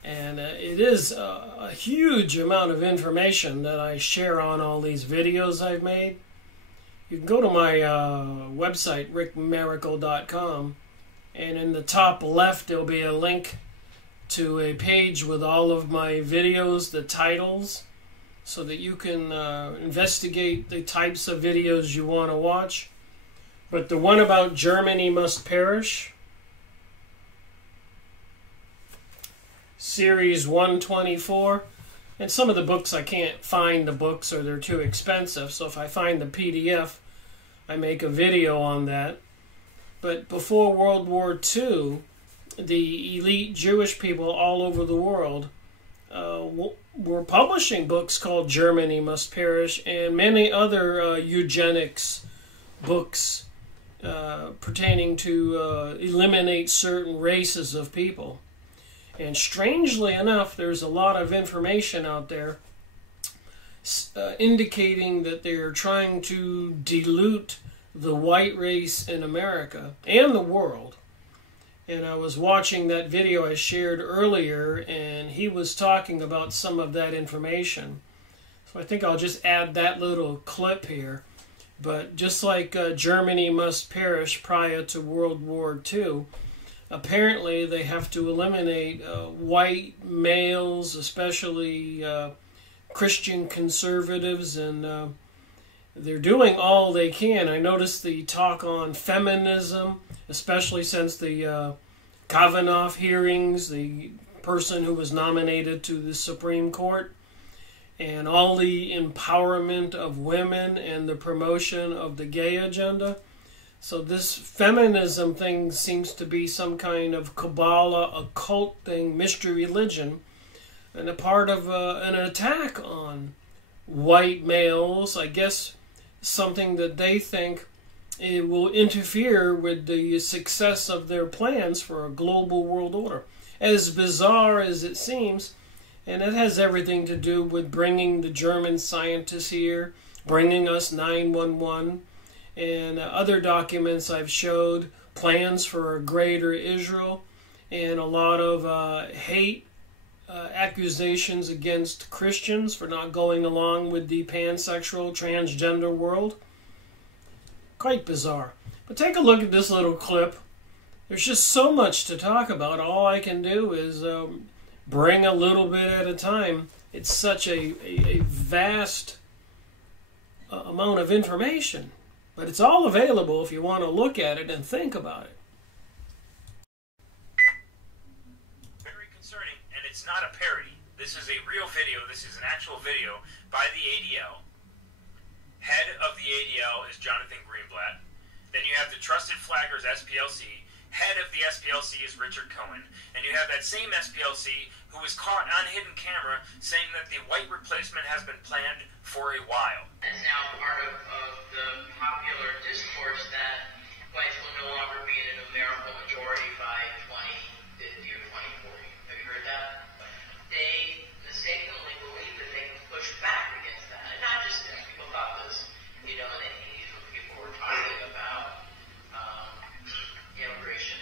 and it is a huge amount of information that I share on all these videos I've made. You can go to my website, rickmiracle.com, and in the top left there'll be a link to a page with all of my videos, the titles, so that you can investigate the types of videos you want to watch. But the one about Germany Must Perish, Series 124, and some of the books I can't find the books or they're too expensive, so if I find the PDF, I make a video on that. But before World War II, the elite Jewish people all over the world were publishing books called Germany Must Perish and many other eugenics books pertaining to eliminate certain races of people. And strangely enough, there's a lot of information out there indicating that they're trying to dilute the white race in America and the world. And I was watching that video I shared earlier, and he was talking about some of that information. So I think I'll just add that little clip here. But just like Germany Must Perish prior to World War II, apparently they have to eliminate white males, especially Christian conservatives, and they're doing all they can. I noticed the talk on feminism, especially since the Kavanaugh hearings, the person who was nominated to the Supreme Court, and all the empowerment of women and the promotion of the gay agenda. So this feminism thing seems to be some kind of Kabbalah, occult thing, mystery religion, and a part of an attack on white males. I guess something that they think it will interfere with the success of their plans for a global world order. As bizarre as it seems, and it has everything to do with bringing the German scientists here, bringing us 911, and other documents I've showed, plans for a greater Israel, and a lot of hate accusations against Christians for not going along with the pansexual, transgender world. Quite bizarre. But take a look at this little clip. There's just so much to talk about. All I can do is bring a little bit at a time. It's such a vast amount of information. But it's all available if you want to look at it and think about it. Very concerning, and it's not a parody. This is a real video. This is an actual video by the ADL. Head of the ADL is Jonathan Greenblatt. Then you have the Trusted Flaggers SPLC. Head of the SPLC is Richard Cohen. And you have that same SPLC who was caught on hidden camera saying that the white replacement has been planned for a while. It's now part of the popular discourse that whites will no longer be in a numerical majority by 2050 or 2040. Have you heard that? They mistakenly believe that they can push back against that. And not just them. People thought this, in the 80s when people were talking about immigration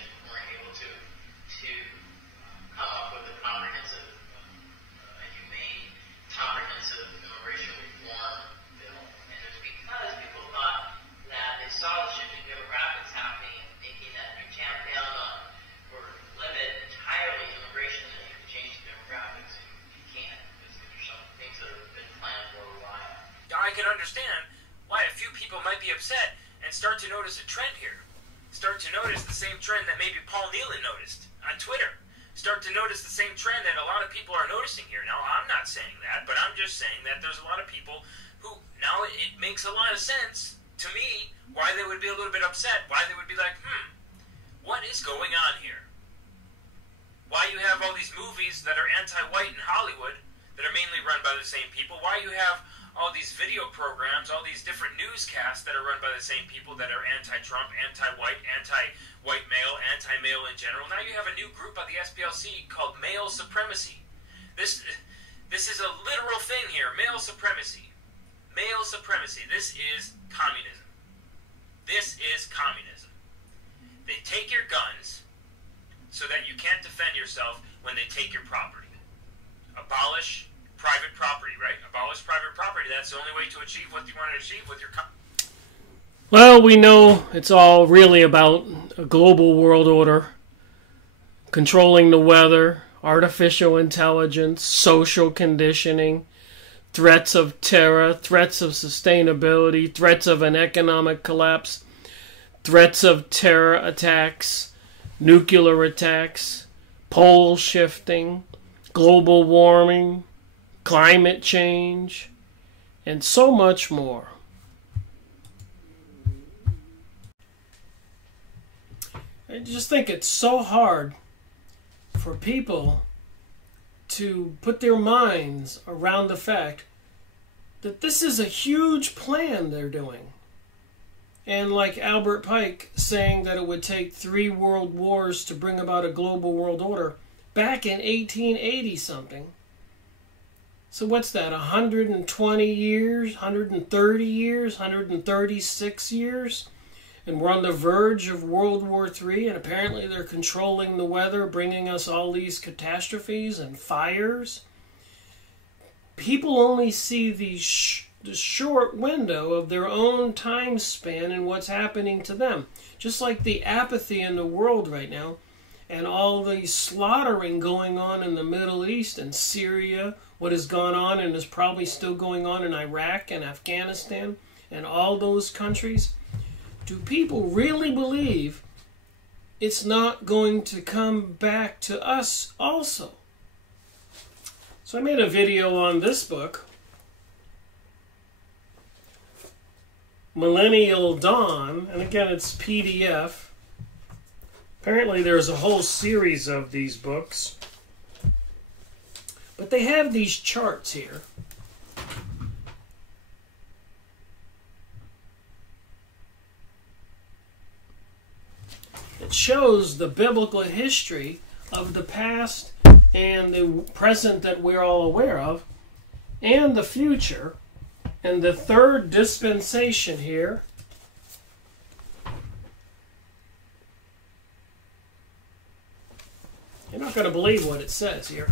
upset and start to notice a trend here. Start to notice the same trend that maybe Paul Nealon noticed on Twitter. Start to notice the same trend that a lot of people are noticing here. Now, I'm not saying that, but I'm just saying that there's a lot of people who, now it makes a lot of sense to me why they would be a little bit upset, why they would be like, what is going on here? Why you have all these movies that are anti-white in Hollywood that are mainly run by the same people, why you have all these video programs, all these different newscasts that are run by the same people that are anti-Trump, anti-white, anti-white male, anti-male in general. Now you have a new group on the SPLC called male supremacy. This is a literal thing here, male supremacy. Male supremacy. This is communism. This is communism. They take your guns so that you can't defend yourself when they take your property. Abolish private property, right? Abolish private property. That's the only way to achieve what you want to achieve with your... Well, we know it's all really about a global world order, controlling the weather, artificial intelligence, social conditioning, threats of terror, threats of sustainability, threats of an economic collapse, threats of terror attacks, nuclear attacks, pole shifting, global warming, climate change, and so much more. I just think it's so hard for people to put their minds around the fact that this is a huge plan they're doing. And like Albert Pike saying that it would take 3 world wars to bring about a global world order back in 1880 something. So what's that, 120 years, 130 years, 136 years? And we're on the verge of World War III, and apparently they're controlling the weather, bringing us all these catastrophes and fires. People only see the short window of their own time span and what's happening to them. Just like the apathy in the world right now, and all the slaughtering going on in the Middle East and Syria, what has gone on and is probably still going on in Iraq and Afghanistan and all those countries. Do people really believe it's not going to come back to us also? So I made a video on this book, Millennial Dawn, and again it's PDF. Apparently there's a whole series of these books. But they have these charts here. It shows the biblical history of the past and the present that we're all aware of, and the future. And the third dispensation here you're not going to believe what it says here.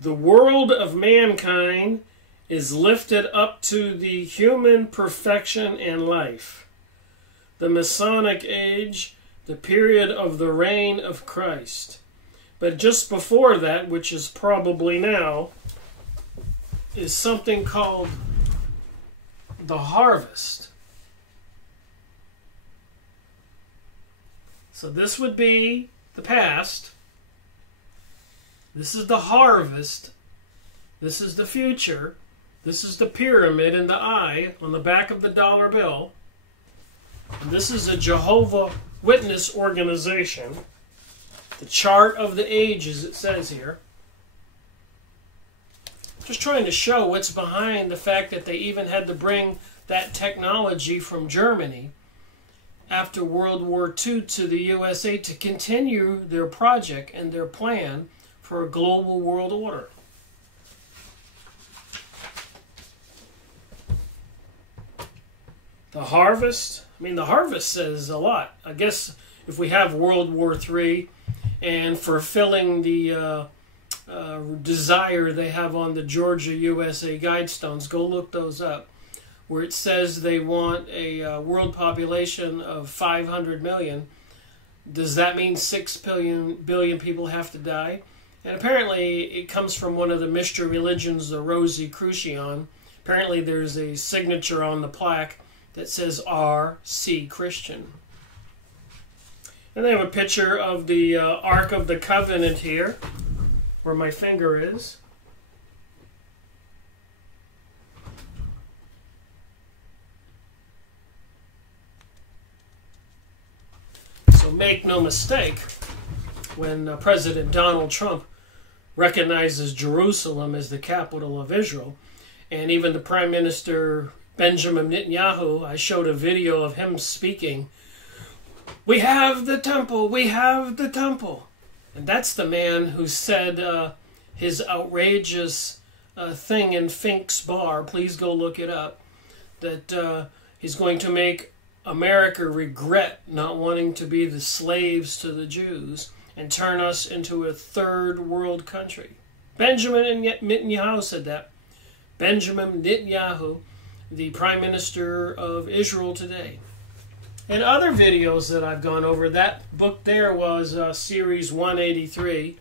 The world of mankind is lifted up to the human perfection and life. The Masonic age, the period of the reign of Christ. But just before that, which is probably now, is something called the harvest. So this would be the past. This is the harvest. This is the future. This is the pyramid in the eye on the back of the dollar bill. And this is a Jehovah Witness organization. The chart of the ages, it says here. Just trying to show what's behind the fact that they even had to bring that technology from Germany after World War II to the USA to continue their project and their plan for a global world order. The harvest, I mean, the harvest says a lot. I guess if we have World War III and fulfilling the desire they have on the Georgia USA Guidestones, go look those up, where it says they want a world population of 500 million. Does that mean 6 billion people have to die? And apparently it comes from one of the mystery religions, the Rosicrucian. Apparently there's a signature on the plaque that says R.C. Christian. And they have a picture of the Ark of the Covenant here, where my finger is. So make no mistake, when President Donald Trump recognizes Jerusalem as the capital of Israel, and even the Prime Minister Benjamin Netanyahu, I showed a video of him speaking, "We have the temple, we have the temple." And that's the man who said his outrageous thing in Fink's Bar, please go look it up, that he's going to make America regret not wanting to be the slaves to the Jews and turn us into a third world country. Benjamin Netanyahu said that. Benjamin Netanyahu, the Prime Minister of Israel today. And other videos that I've gone over, that book there was Series 183,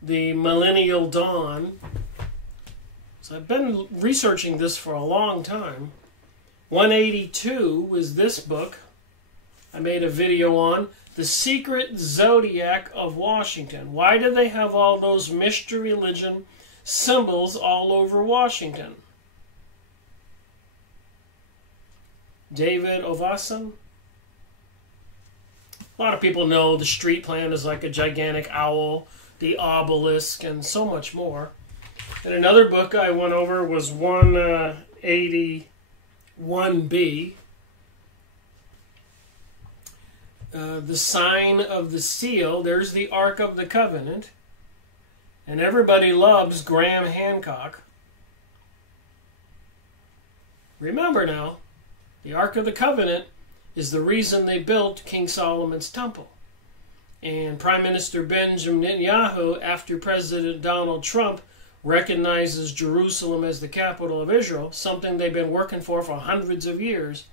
The Millennial Dawn. So I've been researching this for a long time. 182 was this book I made a video on, The Secret Zodiac of Washington. Why do they have all those mystery religion symbols all over Washington? David Ovason. A lot of people know the street plan is like a gigantic owl, the obelisk, and so much more. And another book I went over was 181B. The Sign of the Seal. There's the Ark of the Covenant. And everybody loves Graham Hancock. Remember now, the Ark of the Covenant is the reason they built King Solomon's temple. And Prime Minister Benjamin Netanyahu, after President Donald Trump recognizes Jerusalem as the capital of Israel, something they've been working for hundreds of years.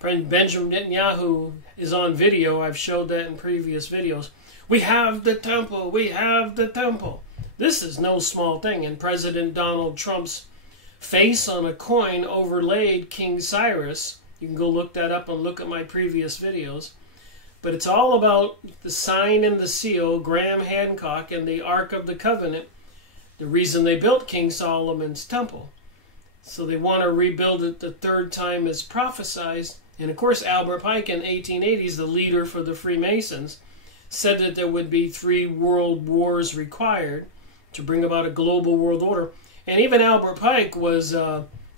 Benjamin Netanyahu is on video. I've showed that in previous videos. We have the temple. We have the temple. This is no small thing. And President Donald Trump's face on a coin overlaid King Cyrus. You can go look that up and look at my previous videos. But it's all about the sign and the seal, Graham Hancock, and the Ark of the Covenant, the reason they built King Solomon's temple. So they want to rebuild it the third time as prophesied. And of course, Albert Pike in the 1880s, the leader for the Freemasons, said that there would be 3 world wars required to bring about a global world order. And even Albert Pike was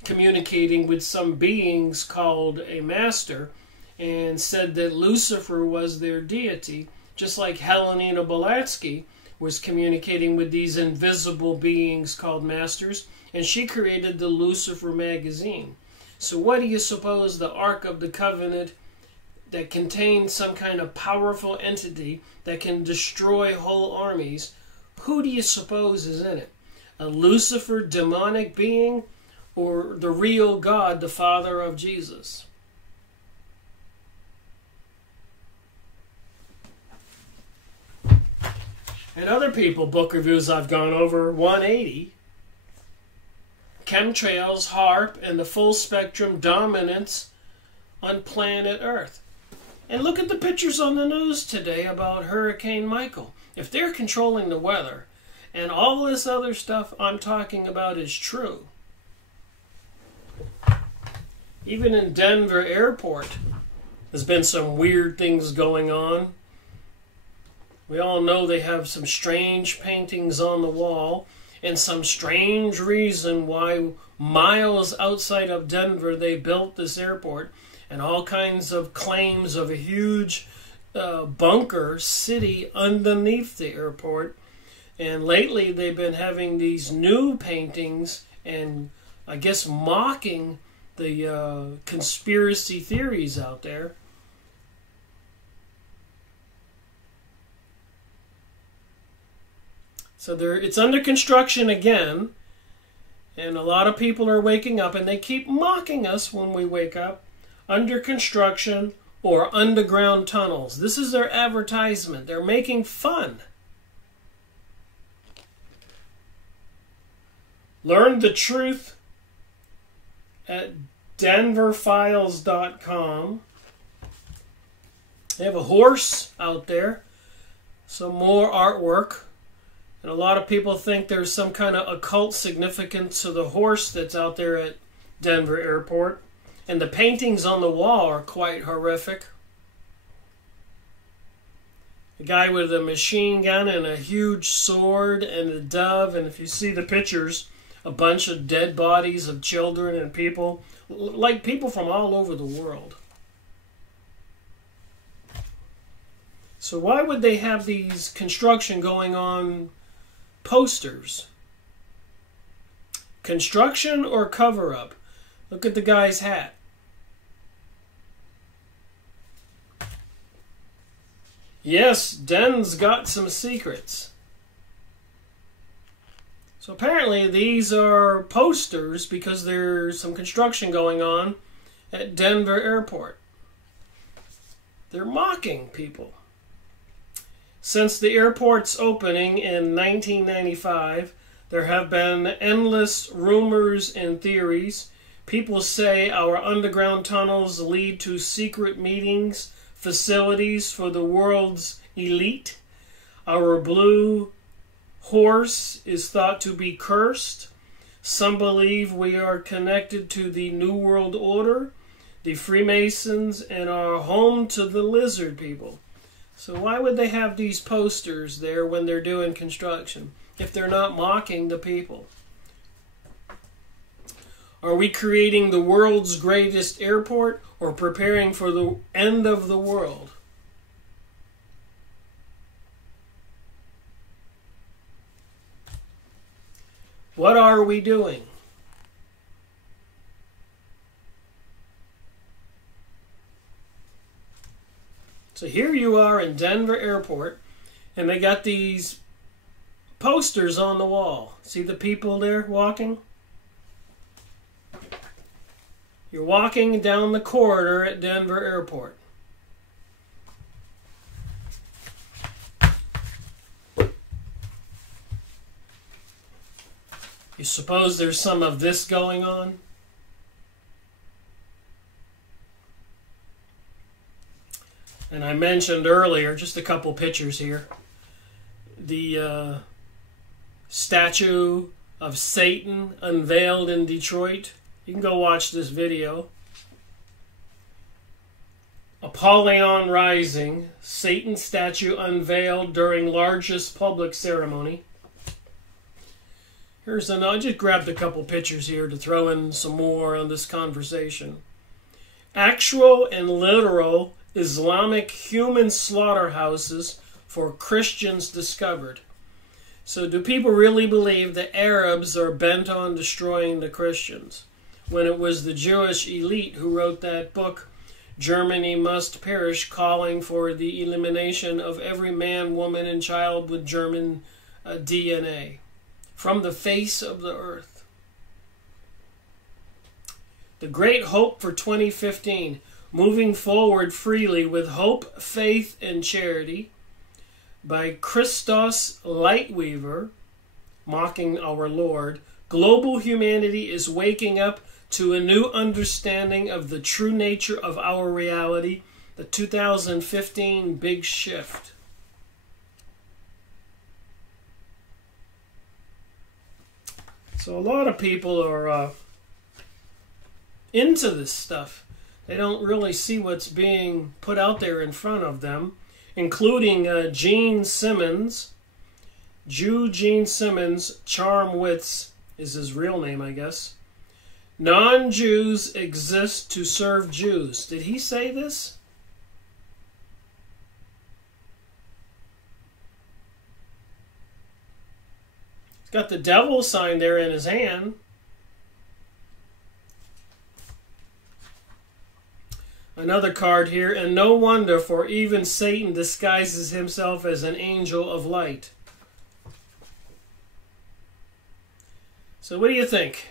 communicating with some beings called a master, and said that Lucifer was their deity, just like Helena Blavatsky was communicating with these invisible beings called masters, and she created the Lucifer magazine. So what do you suppose the Ark of the Covenant, that contains some kind of powerful entity that can destroy whole armies, who do you suppose is in it? A Lucifer demonic being, or the real God, the Father of Jesus? And other people, book reviews I've gone over, 180, Chemtrails, HARP, and the full spectrum dominance on planet Earth. And look at the pictures on the news today about Hurricane Michael. If they're controlling the weather, and all this other stuff I'm talking about is true, even in Denver Airport, there's been some weird things going on. We all know they have some strange paintings on the wall, and some strange reason why miles outside of Denver they built this airport, and all kinds of claims of a huge bunker city underneath the airport. And lately they've been having these new paintings and I guess mocking the conspiracy theories out there. So it's under construction again, and a lot of people are waking up, and they keep mocking us when we wake up. Under construction or underground tunnels. This is their advertisement. They're making fun Learn the truth at denverfiles.com. They have a horse out there, some more artwork, and a lot of people think there's some kind of occult significance to the horse that's out there at Denver Airport. And the paintings on the wall are quite horrific. A guy with a machine gun and a huge sword and a dove, and if you see the pictures, a bunch of dead bodies of children and people, like people from all over the world. So why would they have these construction going on posters? Construction or cover-up? Look at the guy's hat. Yes, Den's got some secrets. So apparently these are posters because there's some construction going on at Denver Airport. They're mocking people. Since the airport's opening in 1995, there have been endless rumors and theories. People say our underground tunnels lead to secret meetings, facilities for the world's elite. Our blue horse is thought to be cursed. Some believe we are connected to the New World Order, the Freemasons, and are home to the lizard people. So why would they have these posters there when they're doing construction, if they're not mocking the people? Are we creating the world's greatest airport or preparing for the end of the world? What are we doing? So here you are in Denver Airport, and they got these posters on the wall. See the people there walking? You're walking down the corridor at Denver Airport. You suppose there's some of this going on? And I mentioned earlier, just a couple pictures here, the statue of Satan unveiled in Detroit. You can go watch this video. Apollyon Rising, Satan statue unveiled during largest public ceremony. Here's I just grabbed a couple pictures here to throw in some more on this conversation. Actual and literal Islamic human slaughterhouses for Christians discovered. So do people really believe the Arabs are bent on destroying the Christians, when it was the Jewish elite who wrote that book, Germany Must Perish, calling for the elimination of every man, woman, and child with German DNA from the face of the earth? The Great Hope for 2015, Moving Forward Freely with Hope, Faith, and Charity, by Christos Lightweaver, mocking our Lord. Global humanity is waking up to a new understanding of the true nature of our reality, the 2015 Big Shift. So a lot of people are into this stuff. They don't really see what's being put out there in front of them, including Gene Simmons. Gene Simmons, Charmwitz is his real name, I guess. Non-Jews exist to serve Jews. Did he say this? He's got the devil sign there in his hand. Another card here, and no wonder, for even Satan disguises himself as an angel of light. So what do you think?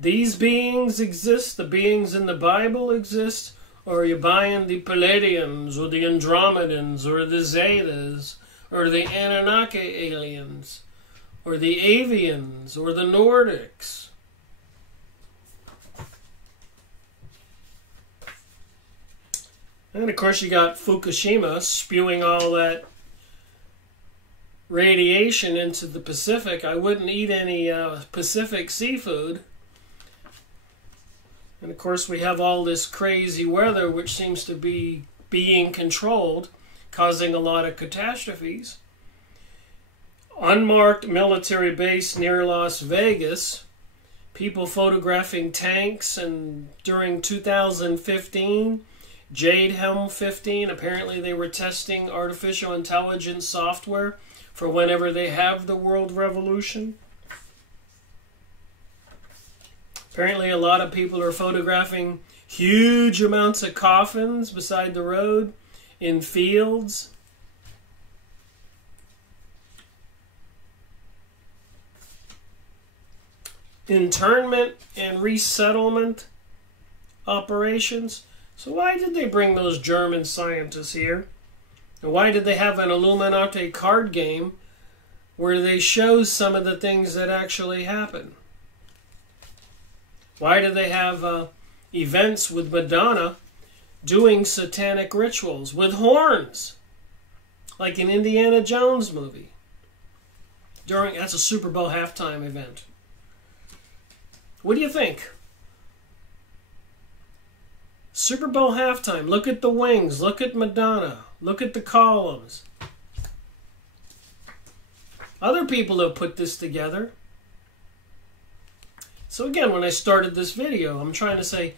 These beings exist? The beings in the Bible exist? Or are you buying the Palladians, or the Andromedans, or the Zetas, or the Anunnaki aliens? or the Avians, or the Nordics. And of course you got Fukushima spewing all that radiation into the Pacific. I wouldn't eat any Pacific seafood. And of course we have all this crazy weather which seems to be being controlled, causing a lot of catastrophes. Unmarked military base near Las Vegas. People photographing tanks, and during 2015, Jade Helm 15, apparently they were testing artificial intelligence software for whenever they have the world revolution. Apparently a lot of people are photographing huge amounts of coffins beside the road, in fields. Internment and resettlement operations. So why did they bring those German scientists here? And why did they have an Illuminati card game where they show some of the things that actually happen? Why do they have events with Madonna doing satanic rituals with horns, like an Indiana Jones movie? That's a Super Bowl halftime event. What do you think? Super Bowl halftime. Look at the wings. Look at Madonna. Look at the columns. Other people have put this together. So again, when I started this video, I'm trying to say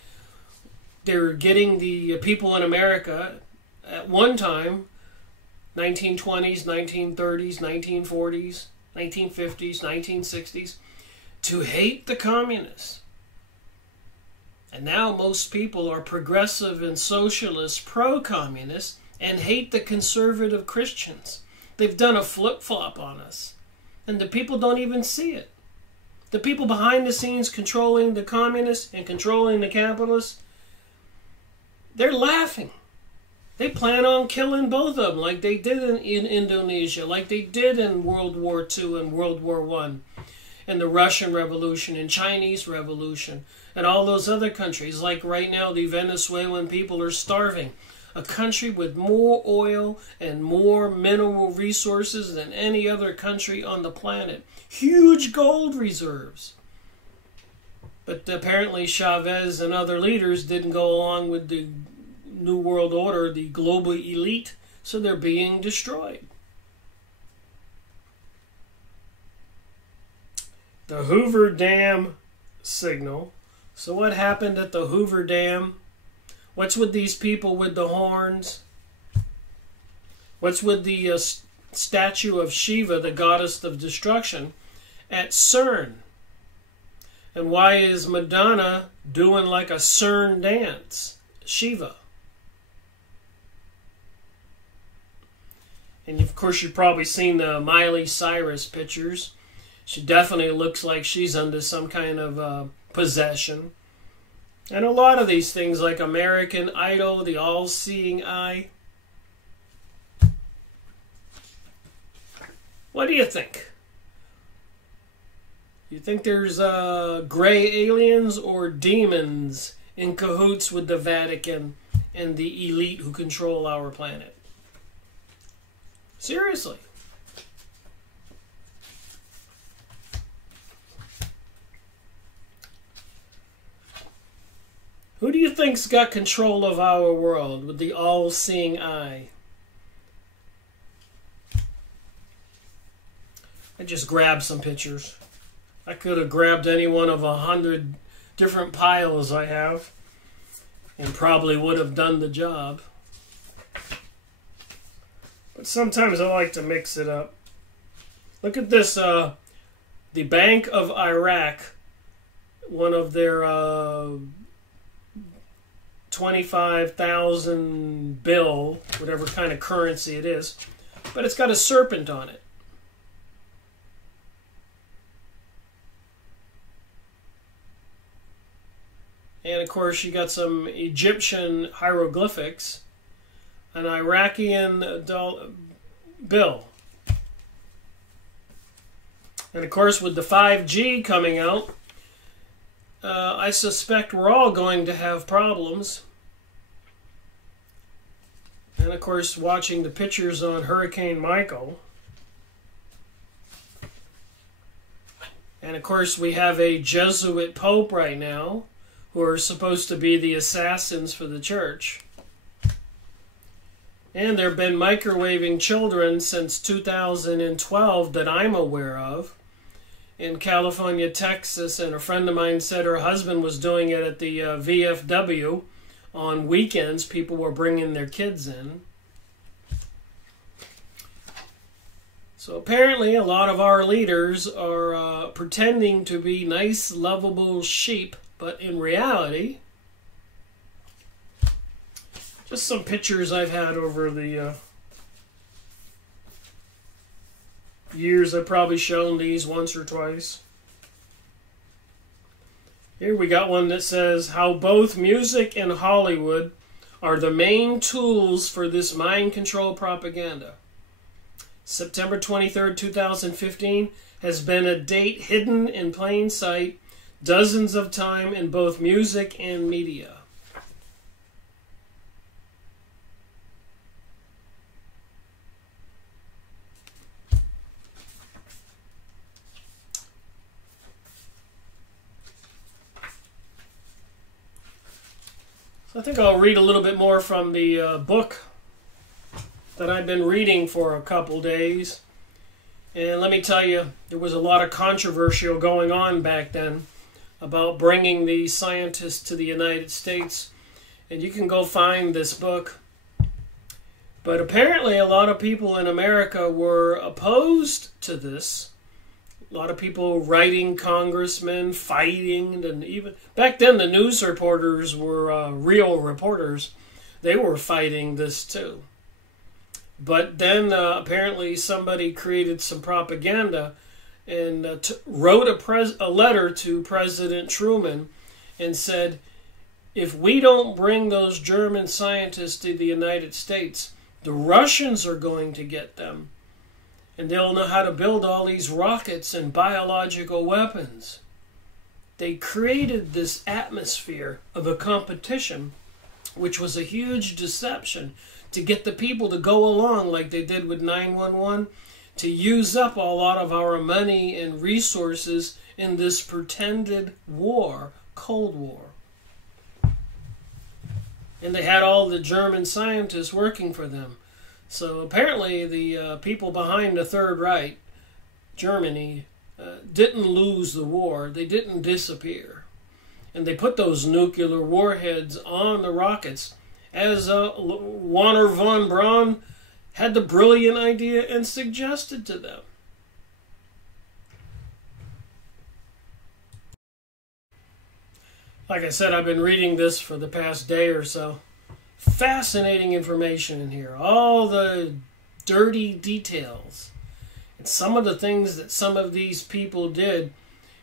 they're getting the people in America at one time, 1920s, 1930s, 1940s, 1950s, 1960s, to hate the communists. And now most people are progressive and socialist, pro-communist, and hate the conservative Christians. They've done a flip-flop on us. And the people don't even see it. The people behind the scenes controlling the communists and controlling the capitalists, they're laughing. They plan on killing both of them like they did in Indonesia, like they did in World War II and World War I, and the Russian Revolution and Chinese Revolution, and all those other countries. Like right now, the Venezuelan people are starving. A country with more oil and more mineral resources than any other country on the planet. Huge gold reserves. But apparently Chavez and other leaders didn't go along with the New World Order, the global elite, so they're being destroyed. The Hoover Dam signal. So what happened at the Hoover Dam? What's with these people with the horns? What's with the statue of Shiva, the goddess of destruction, at CERN? And why is Madonna doing like a CERN dance? Shiva. And of course you've probably seen the Miley Cyrus pictures. She definitely looks like she's under some kind of possession. And a lot of these things like American Idol, the all-seeing eye. What do you think? You think there's gray aliens or demons in cahoots with the Vatican and the elite who control our planet? Seriously. Who do you think's got control of our world with the all-seeing eye? I just grabbed some pictures. I could have grabbed any one of 100 different piles I have and probably would have done the job. But sometimes I like to mix it up. Look at this, the Bank of Iraq, one of their 25,000 bill, whatever kind of currency it is, but it's got a serpent on it. And of course you got some Egyptian hieroglyphics, an Iraqian bill. And of course, with the 5G coming out, I suspect we're all going to have problems. And of course, watching the pictures on Hurricane Michael. And of course, we have a Jesuit Pope right now, who are supposed to be the assassins for the church. And there have been microwaving children since 2012 that I'm aware of in California, Texas, and a friend of mine said her husband was doing it at the VFW. On weekends, people were bringing their kids in. So apparently a lot of our leaders are pretending to be nice, lovable sheep, but in reality, just some pictures I've had over the years. I've probably shown these once or twice. Here we got one that says how both music and Hollywood are the main tools for this mind control propaganda. September 23rd, 2015 has been a date hidden in plain sight dozens of times in both music and media. I think I'll read a little bit more from the book that I've been reading for a couple days. And let me tell you, there was a lot of controversial going on back then about bringing the scientists to the United States. And you can go find this book. But apparently a lot of people in America were opposed to this. A lot of people writing, congressmen, fighting, and even back then the news reporters were real reporters. They were fighting this too. But then apparently somebody created some propaganda and wrote a letter to President Truman and said, if we don't bring those German scientists to the United States, the Russians are going to get them. And they'll know how to build all these rockets and biological weapons. They created this atmosphere of a competition, which was a huge deception, to get the people to go along like they did with 9/11, to use up a lot of our money and resources in this pretended war, Cold War. And they had all the German scientists working for them. So apparently the people behind the Third Reich, Germany, didn't lose the war. They didn't disappear. And they put those nuclear warheads on the rockets as Wernher von Braun had the brilliant idea and suggested to them. Like I said, I've been reading this for the past day or so. Fascinating information in here. All the dirty details. And some of the things that some of these people did.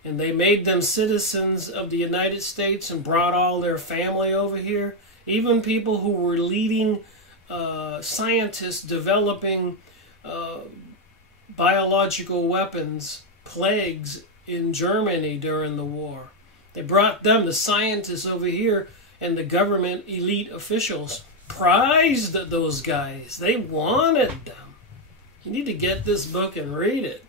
And they made them citizens of the United States and brought all their family over here. Even people who were leading scientists developing biological weapons, plagues in Germany during the war. They brought them, the scientists over here, and the government elite officials prized those guys. They wanted them. You need to get this book and read it.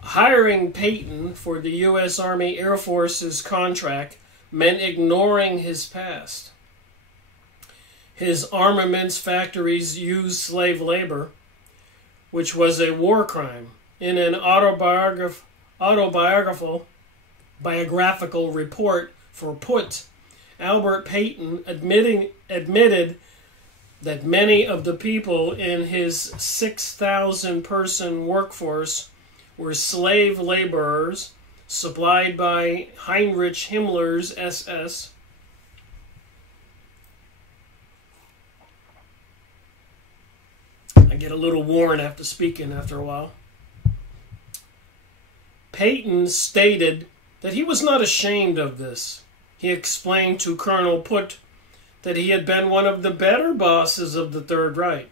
Hiring Peyton for the U.S. Army Air Force's contract meant ignoring his past. His armaments factories used slave labor, which was a war crime. In an autobiographical report for Put, Albert Peyton admitted that many of the people in his 6,000-person workforce were slave laborers supplied by Heinrich Himmler's SS. I get a little worn after speaking after a while. Peyton stated that he was not ashamed of this. He explained to Colonel Put that he had been one of the better bosses of the Third Reich.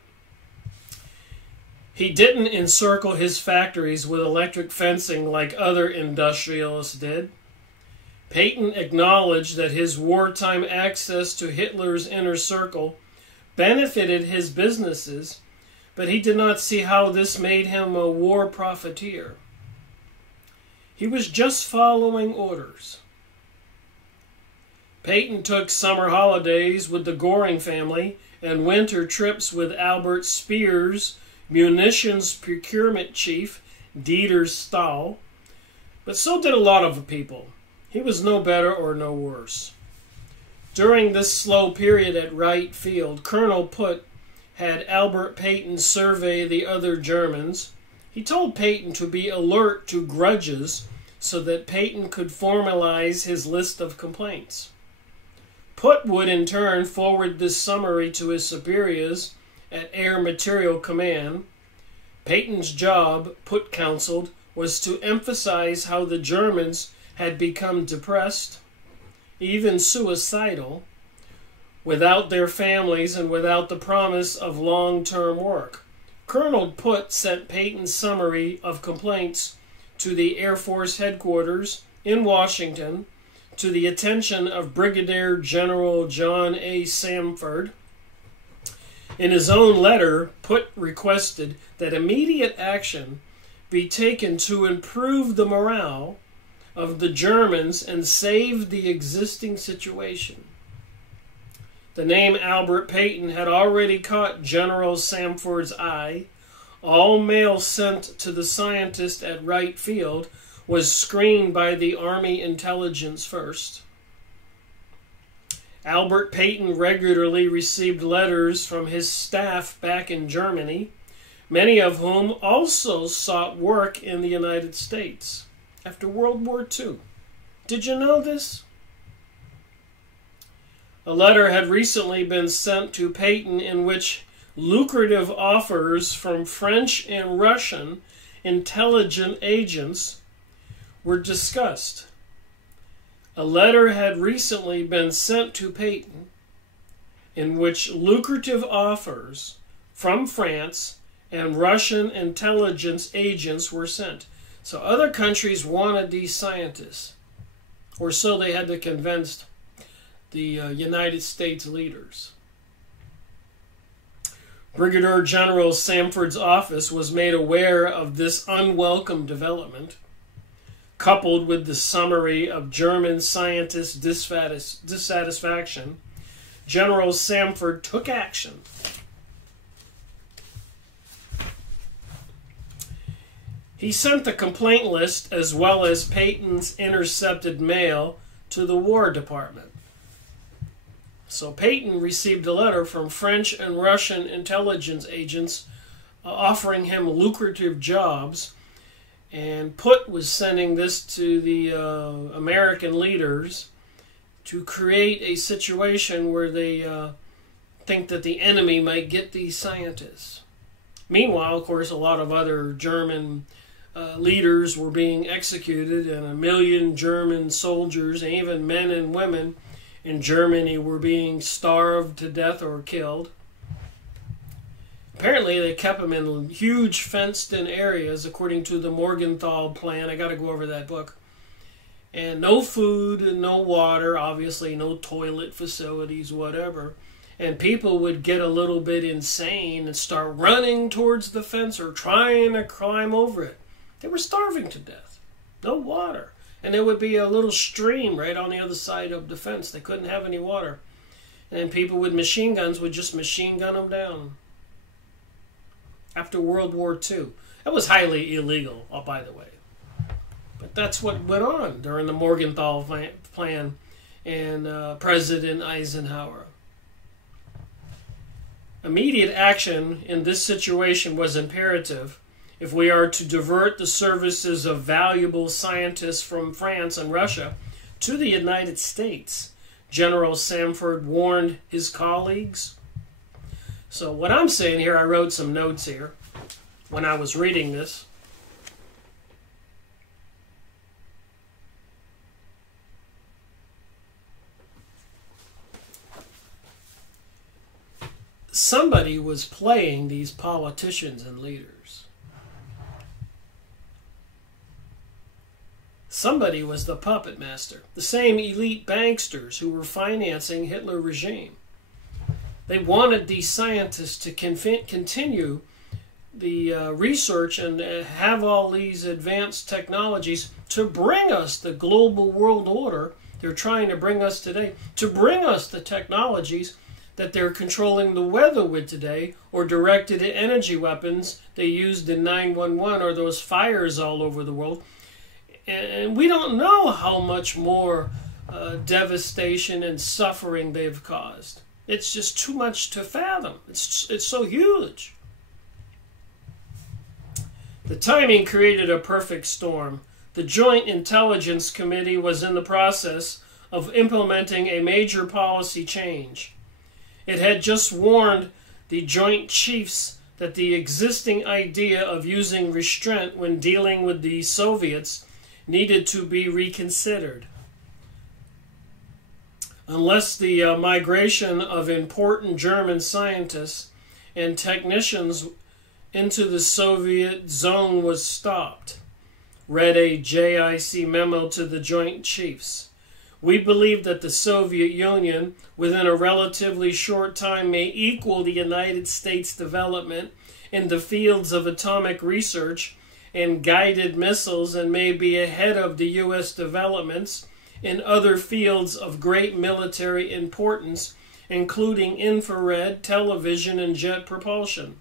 He didn't encircle his factories with electric fencing like other industrialists did. Peyton acknowledged that his wartime access to Hitler's inner circle benefited his businesses, but he did not see how this made him a war profiteer. He was just following orders. Peyton took summer holidays with the Goring family and winter trips with Albert Speer's munitions procurement chief, Dieter Stahl, but so did a lot of people. He was no better or no worse. During this slow period at Wright Field, Colonel Putt had Albert Peyton survey the other Germans. He told Peyton to be alert to grudges so that Peyton could formalize his list of complaints. Putt would in turn forward this summary to his superiors at Air Material Command. Peyton's job, Putt counseled, was to emphasize how the Germans had become depressed, even suicidal, without their families and without the promise of long-term work. Colonel Putt sent Peyton's summary of complaints to the Air Force headquarters in Washington to the attention of Brigadier General John A. Samford. In his own letter, Putt requested that immediate action be taken to improve the morale of the Germans and save the existing situation. The name Albert Peyton had already caught General Samford's eye. All mail sent to the scientist at Wright Field was screened by the Army intelligence first. Albert Peyton regularly received letters from his staff back in Germany, many of whom also sought work in the United States after World War II. Did you know this? A letter had recently been sent to Peyton in which lucrative offers from French and Russian intelligence agents were discussed. A letter had recently been sent to Peyton in which lucrative offers from France and Russian intelligence agents were sent. So other countries wanted these scientists, or so they had to convince the United States leaders. Brigadier General Samford's office was made aware of this unwelcome development, coupled with the summary of German scientists' dissatisfaction. General Samford took action. He sent the complaint list as well as Peyton's intercepted mail to the War Department. So Peyton received a letter from French and Russian intelligence agents offering him lucrative jobs, and Putt was sending this to the American leaders to create a situation where they think that the enemy might get these scientists. Meanwhile, of course, a lot of other German leaders were being executed, and 1 million German soldiers, and even men and women in Germany, were being starved to death or killed. Apparently, they kept them in huge fenced-in areas, according to the Morgenthau plan. I got to go over that book. And no food and no water, obviously no toilet facilities, whatever. And people would get a little bit insane and start running towards the fence or trying to climb over it. They were starving to death. No water. And there would be a little stream right on the other side of the fence. They couldn't have any water. And people with machine guns would just machine gun them down. After World War II. That was highly illegal, by the way. But that's what went on during the Morgenthau plan and President Eisenhower. Immediate action in this situation was imperative if we are to divert the services of valuable scientists from France and Russia to the United States, General Samford warned his colleagues. So what I'm saying here, I wrote some notes here when I was reading this. somebody was playing these politicians and leaders. Somebody was the puppet master. The same elite banksters who were financing Hitler regime. They wanted these scientists to continue the research and have all these advanced technologies to bring us the global world order they're trying to bring us today, to bring us the technologies that they're controlling the weather with today, or directed energy weapons they used in 9/11, or those fires all over the world. And we don't know how much more devastation and suffering they've caused. It's just too much to fathom. It's so huge. The timing created a perfect storm. The Joint Intelligence Committee was in the process of implementing a major policy change. It had just warned the Joint Chiefs that the existing idea of using restraint when dealing with the Soviets needed to be reconsidered. Unless the migration of important German scientists and technicians into the Soviet zone was stopped, read a JIC memo to the Joint Chiefs. We believe that the Soviet Union, within a relatively short time, may equal the United States development in the fields of atomic research and guided missiles, and may be ahead of the U.S. developments in other fields of great military importance, including infrared, television, and jet propulsion.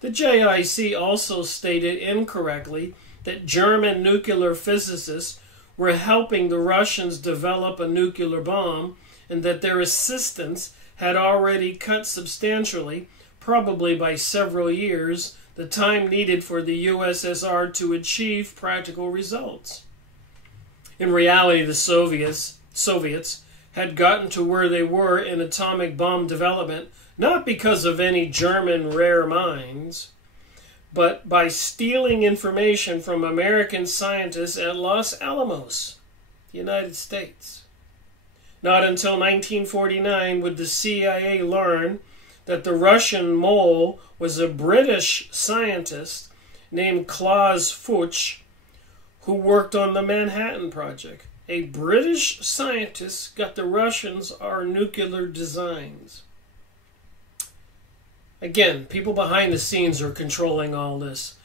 The JIC also stated incorrectly that German nuclear physicists were helping the Russians develop a nuclear bomb, and that their assistance had already cut substantially, probably by several years, the time needed for the USSR to achieve practical results. In reality, the Soviets had gotten to where they were in atomic bomb development not because of any German rare minds, but by stealing information from American scientists at Los Alamos, the United States. Not until 1949 would the CIA learn that the Russian mole was a British scientist named Klaus Fuchs, who worked on the Manhattan Project. A British scientist got the Russians our nuclear designs. Again, people behind the scenes are controlling all this.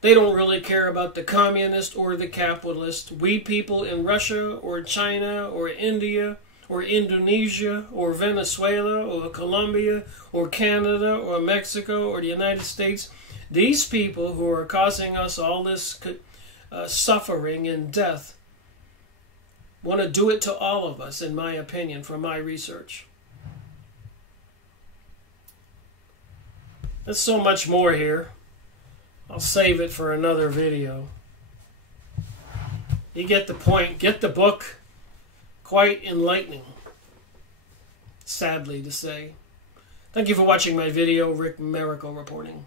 They don't really care about the communist or the capitalist. We people in Russia or China or India or Indonesia or Venezuela or Colombia or Canada or Mexico or the United States, these people who are causing us all this suffering and death want to do it to all of us, in my opinion, from my research. There's so much more here. I'll save it for another video. You get the point. Get the book. Quite enlightening, sadly to say. Thank you for watching my video. Rick Miracle reporting.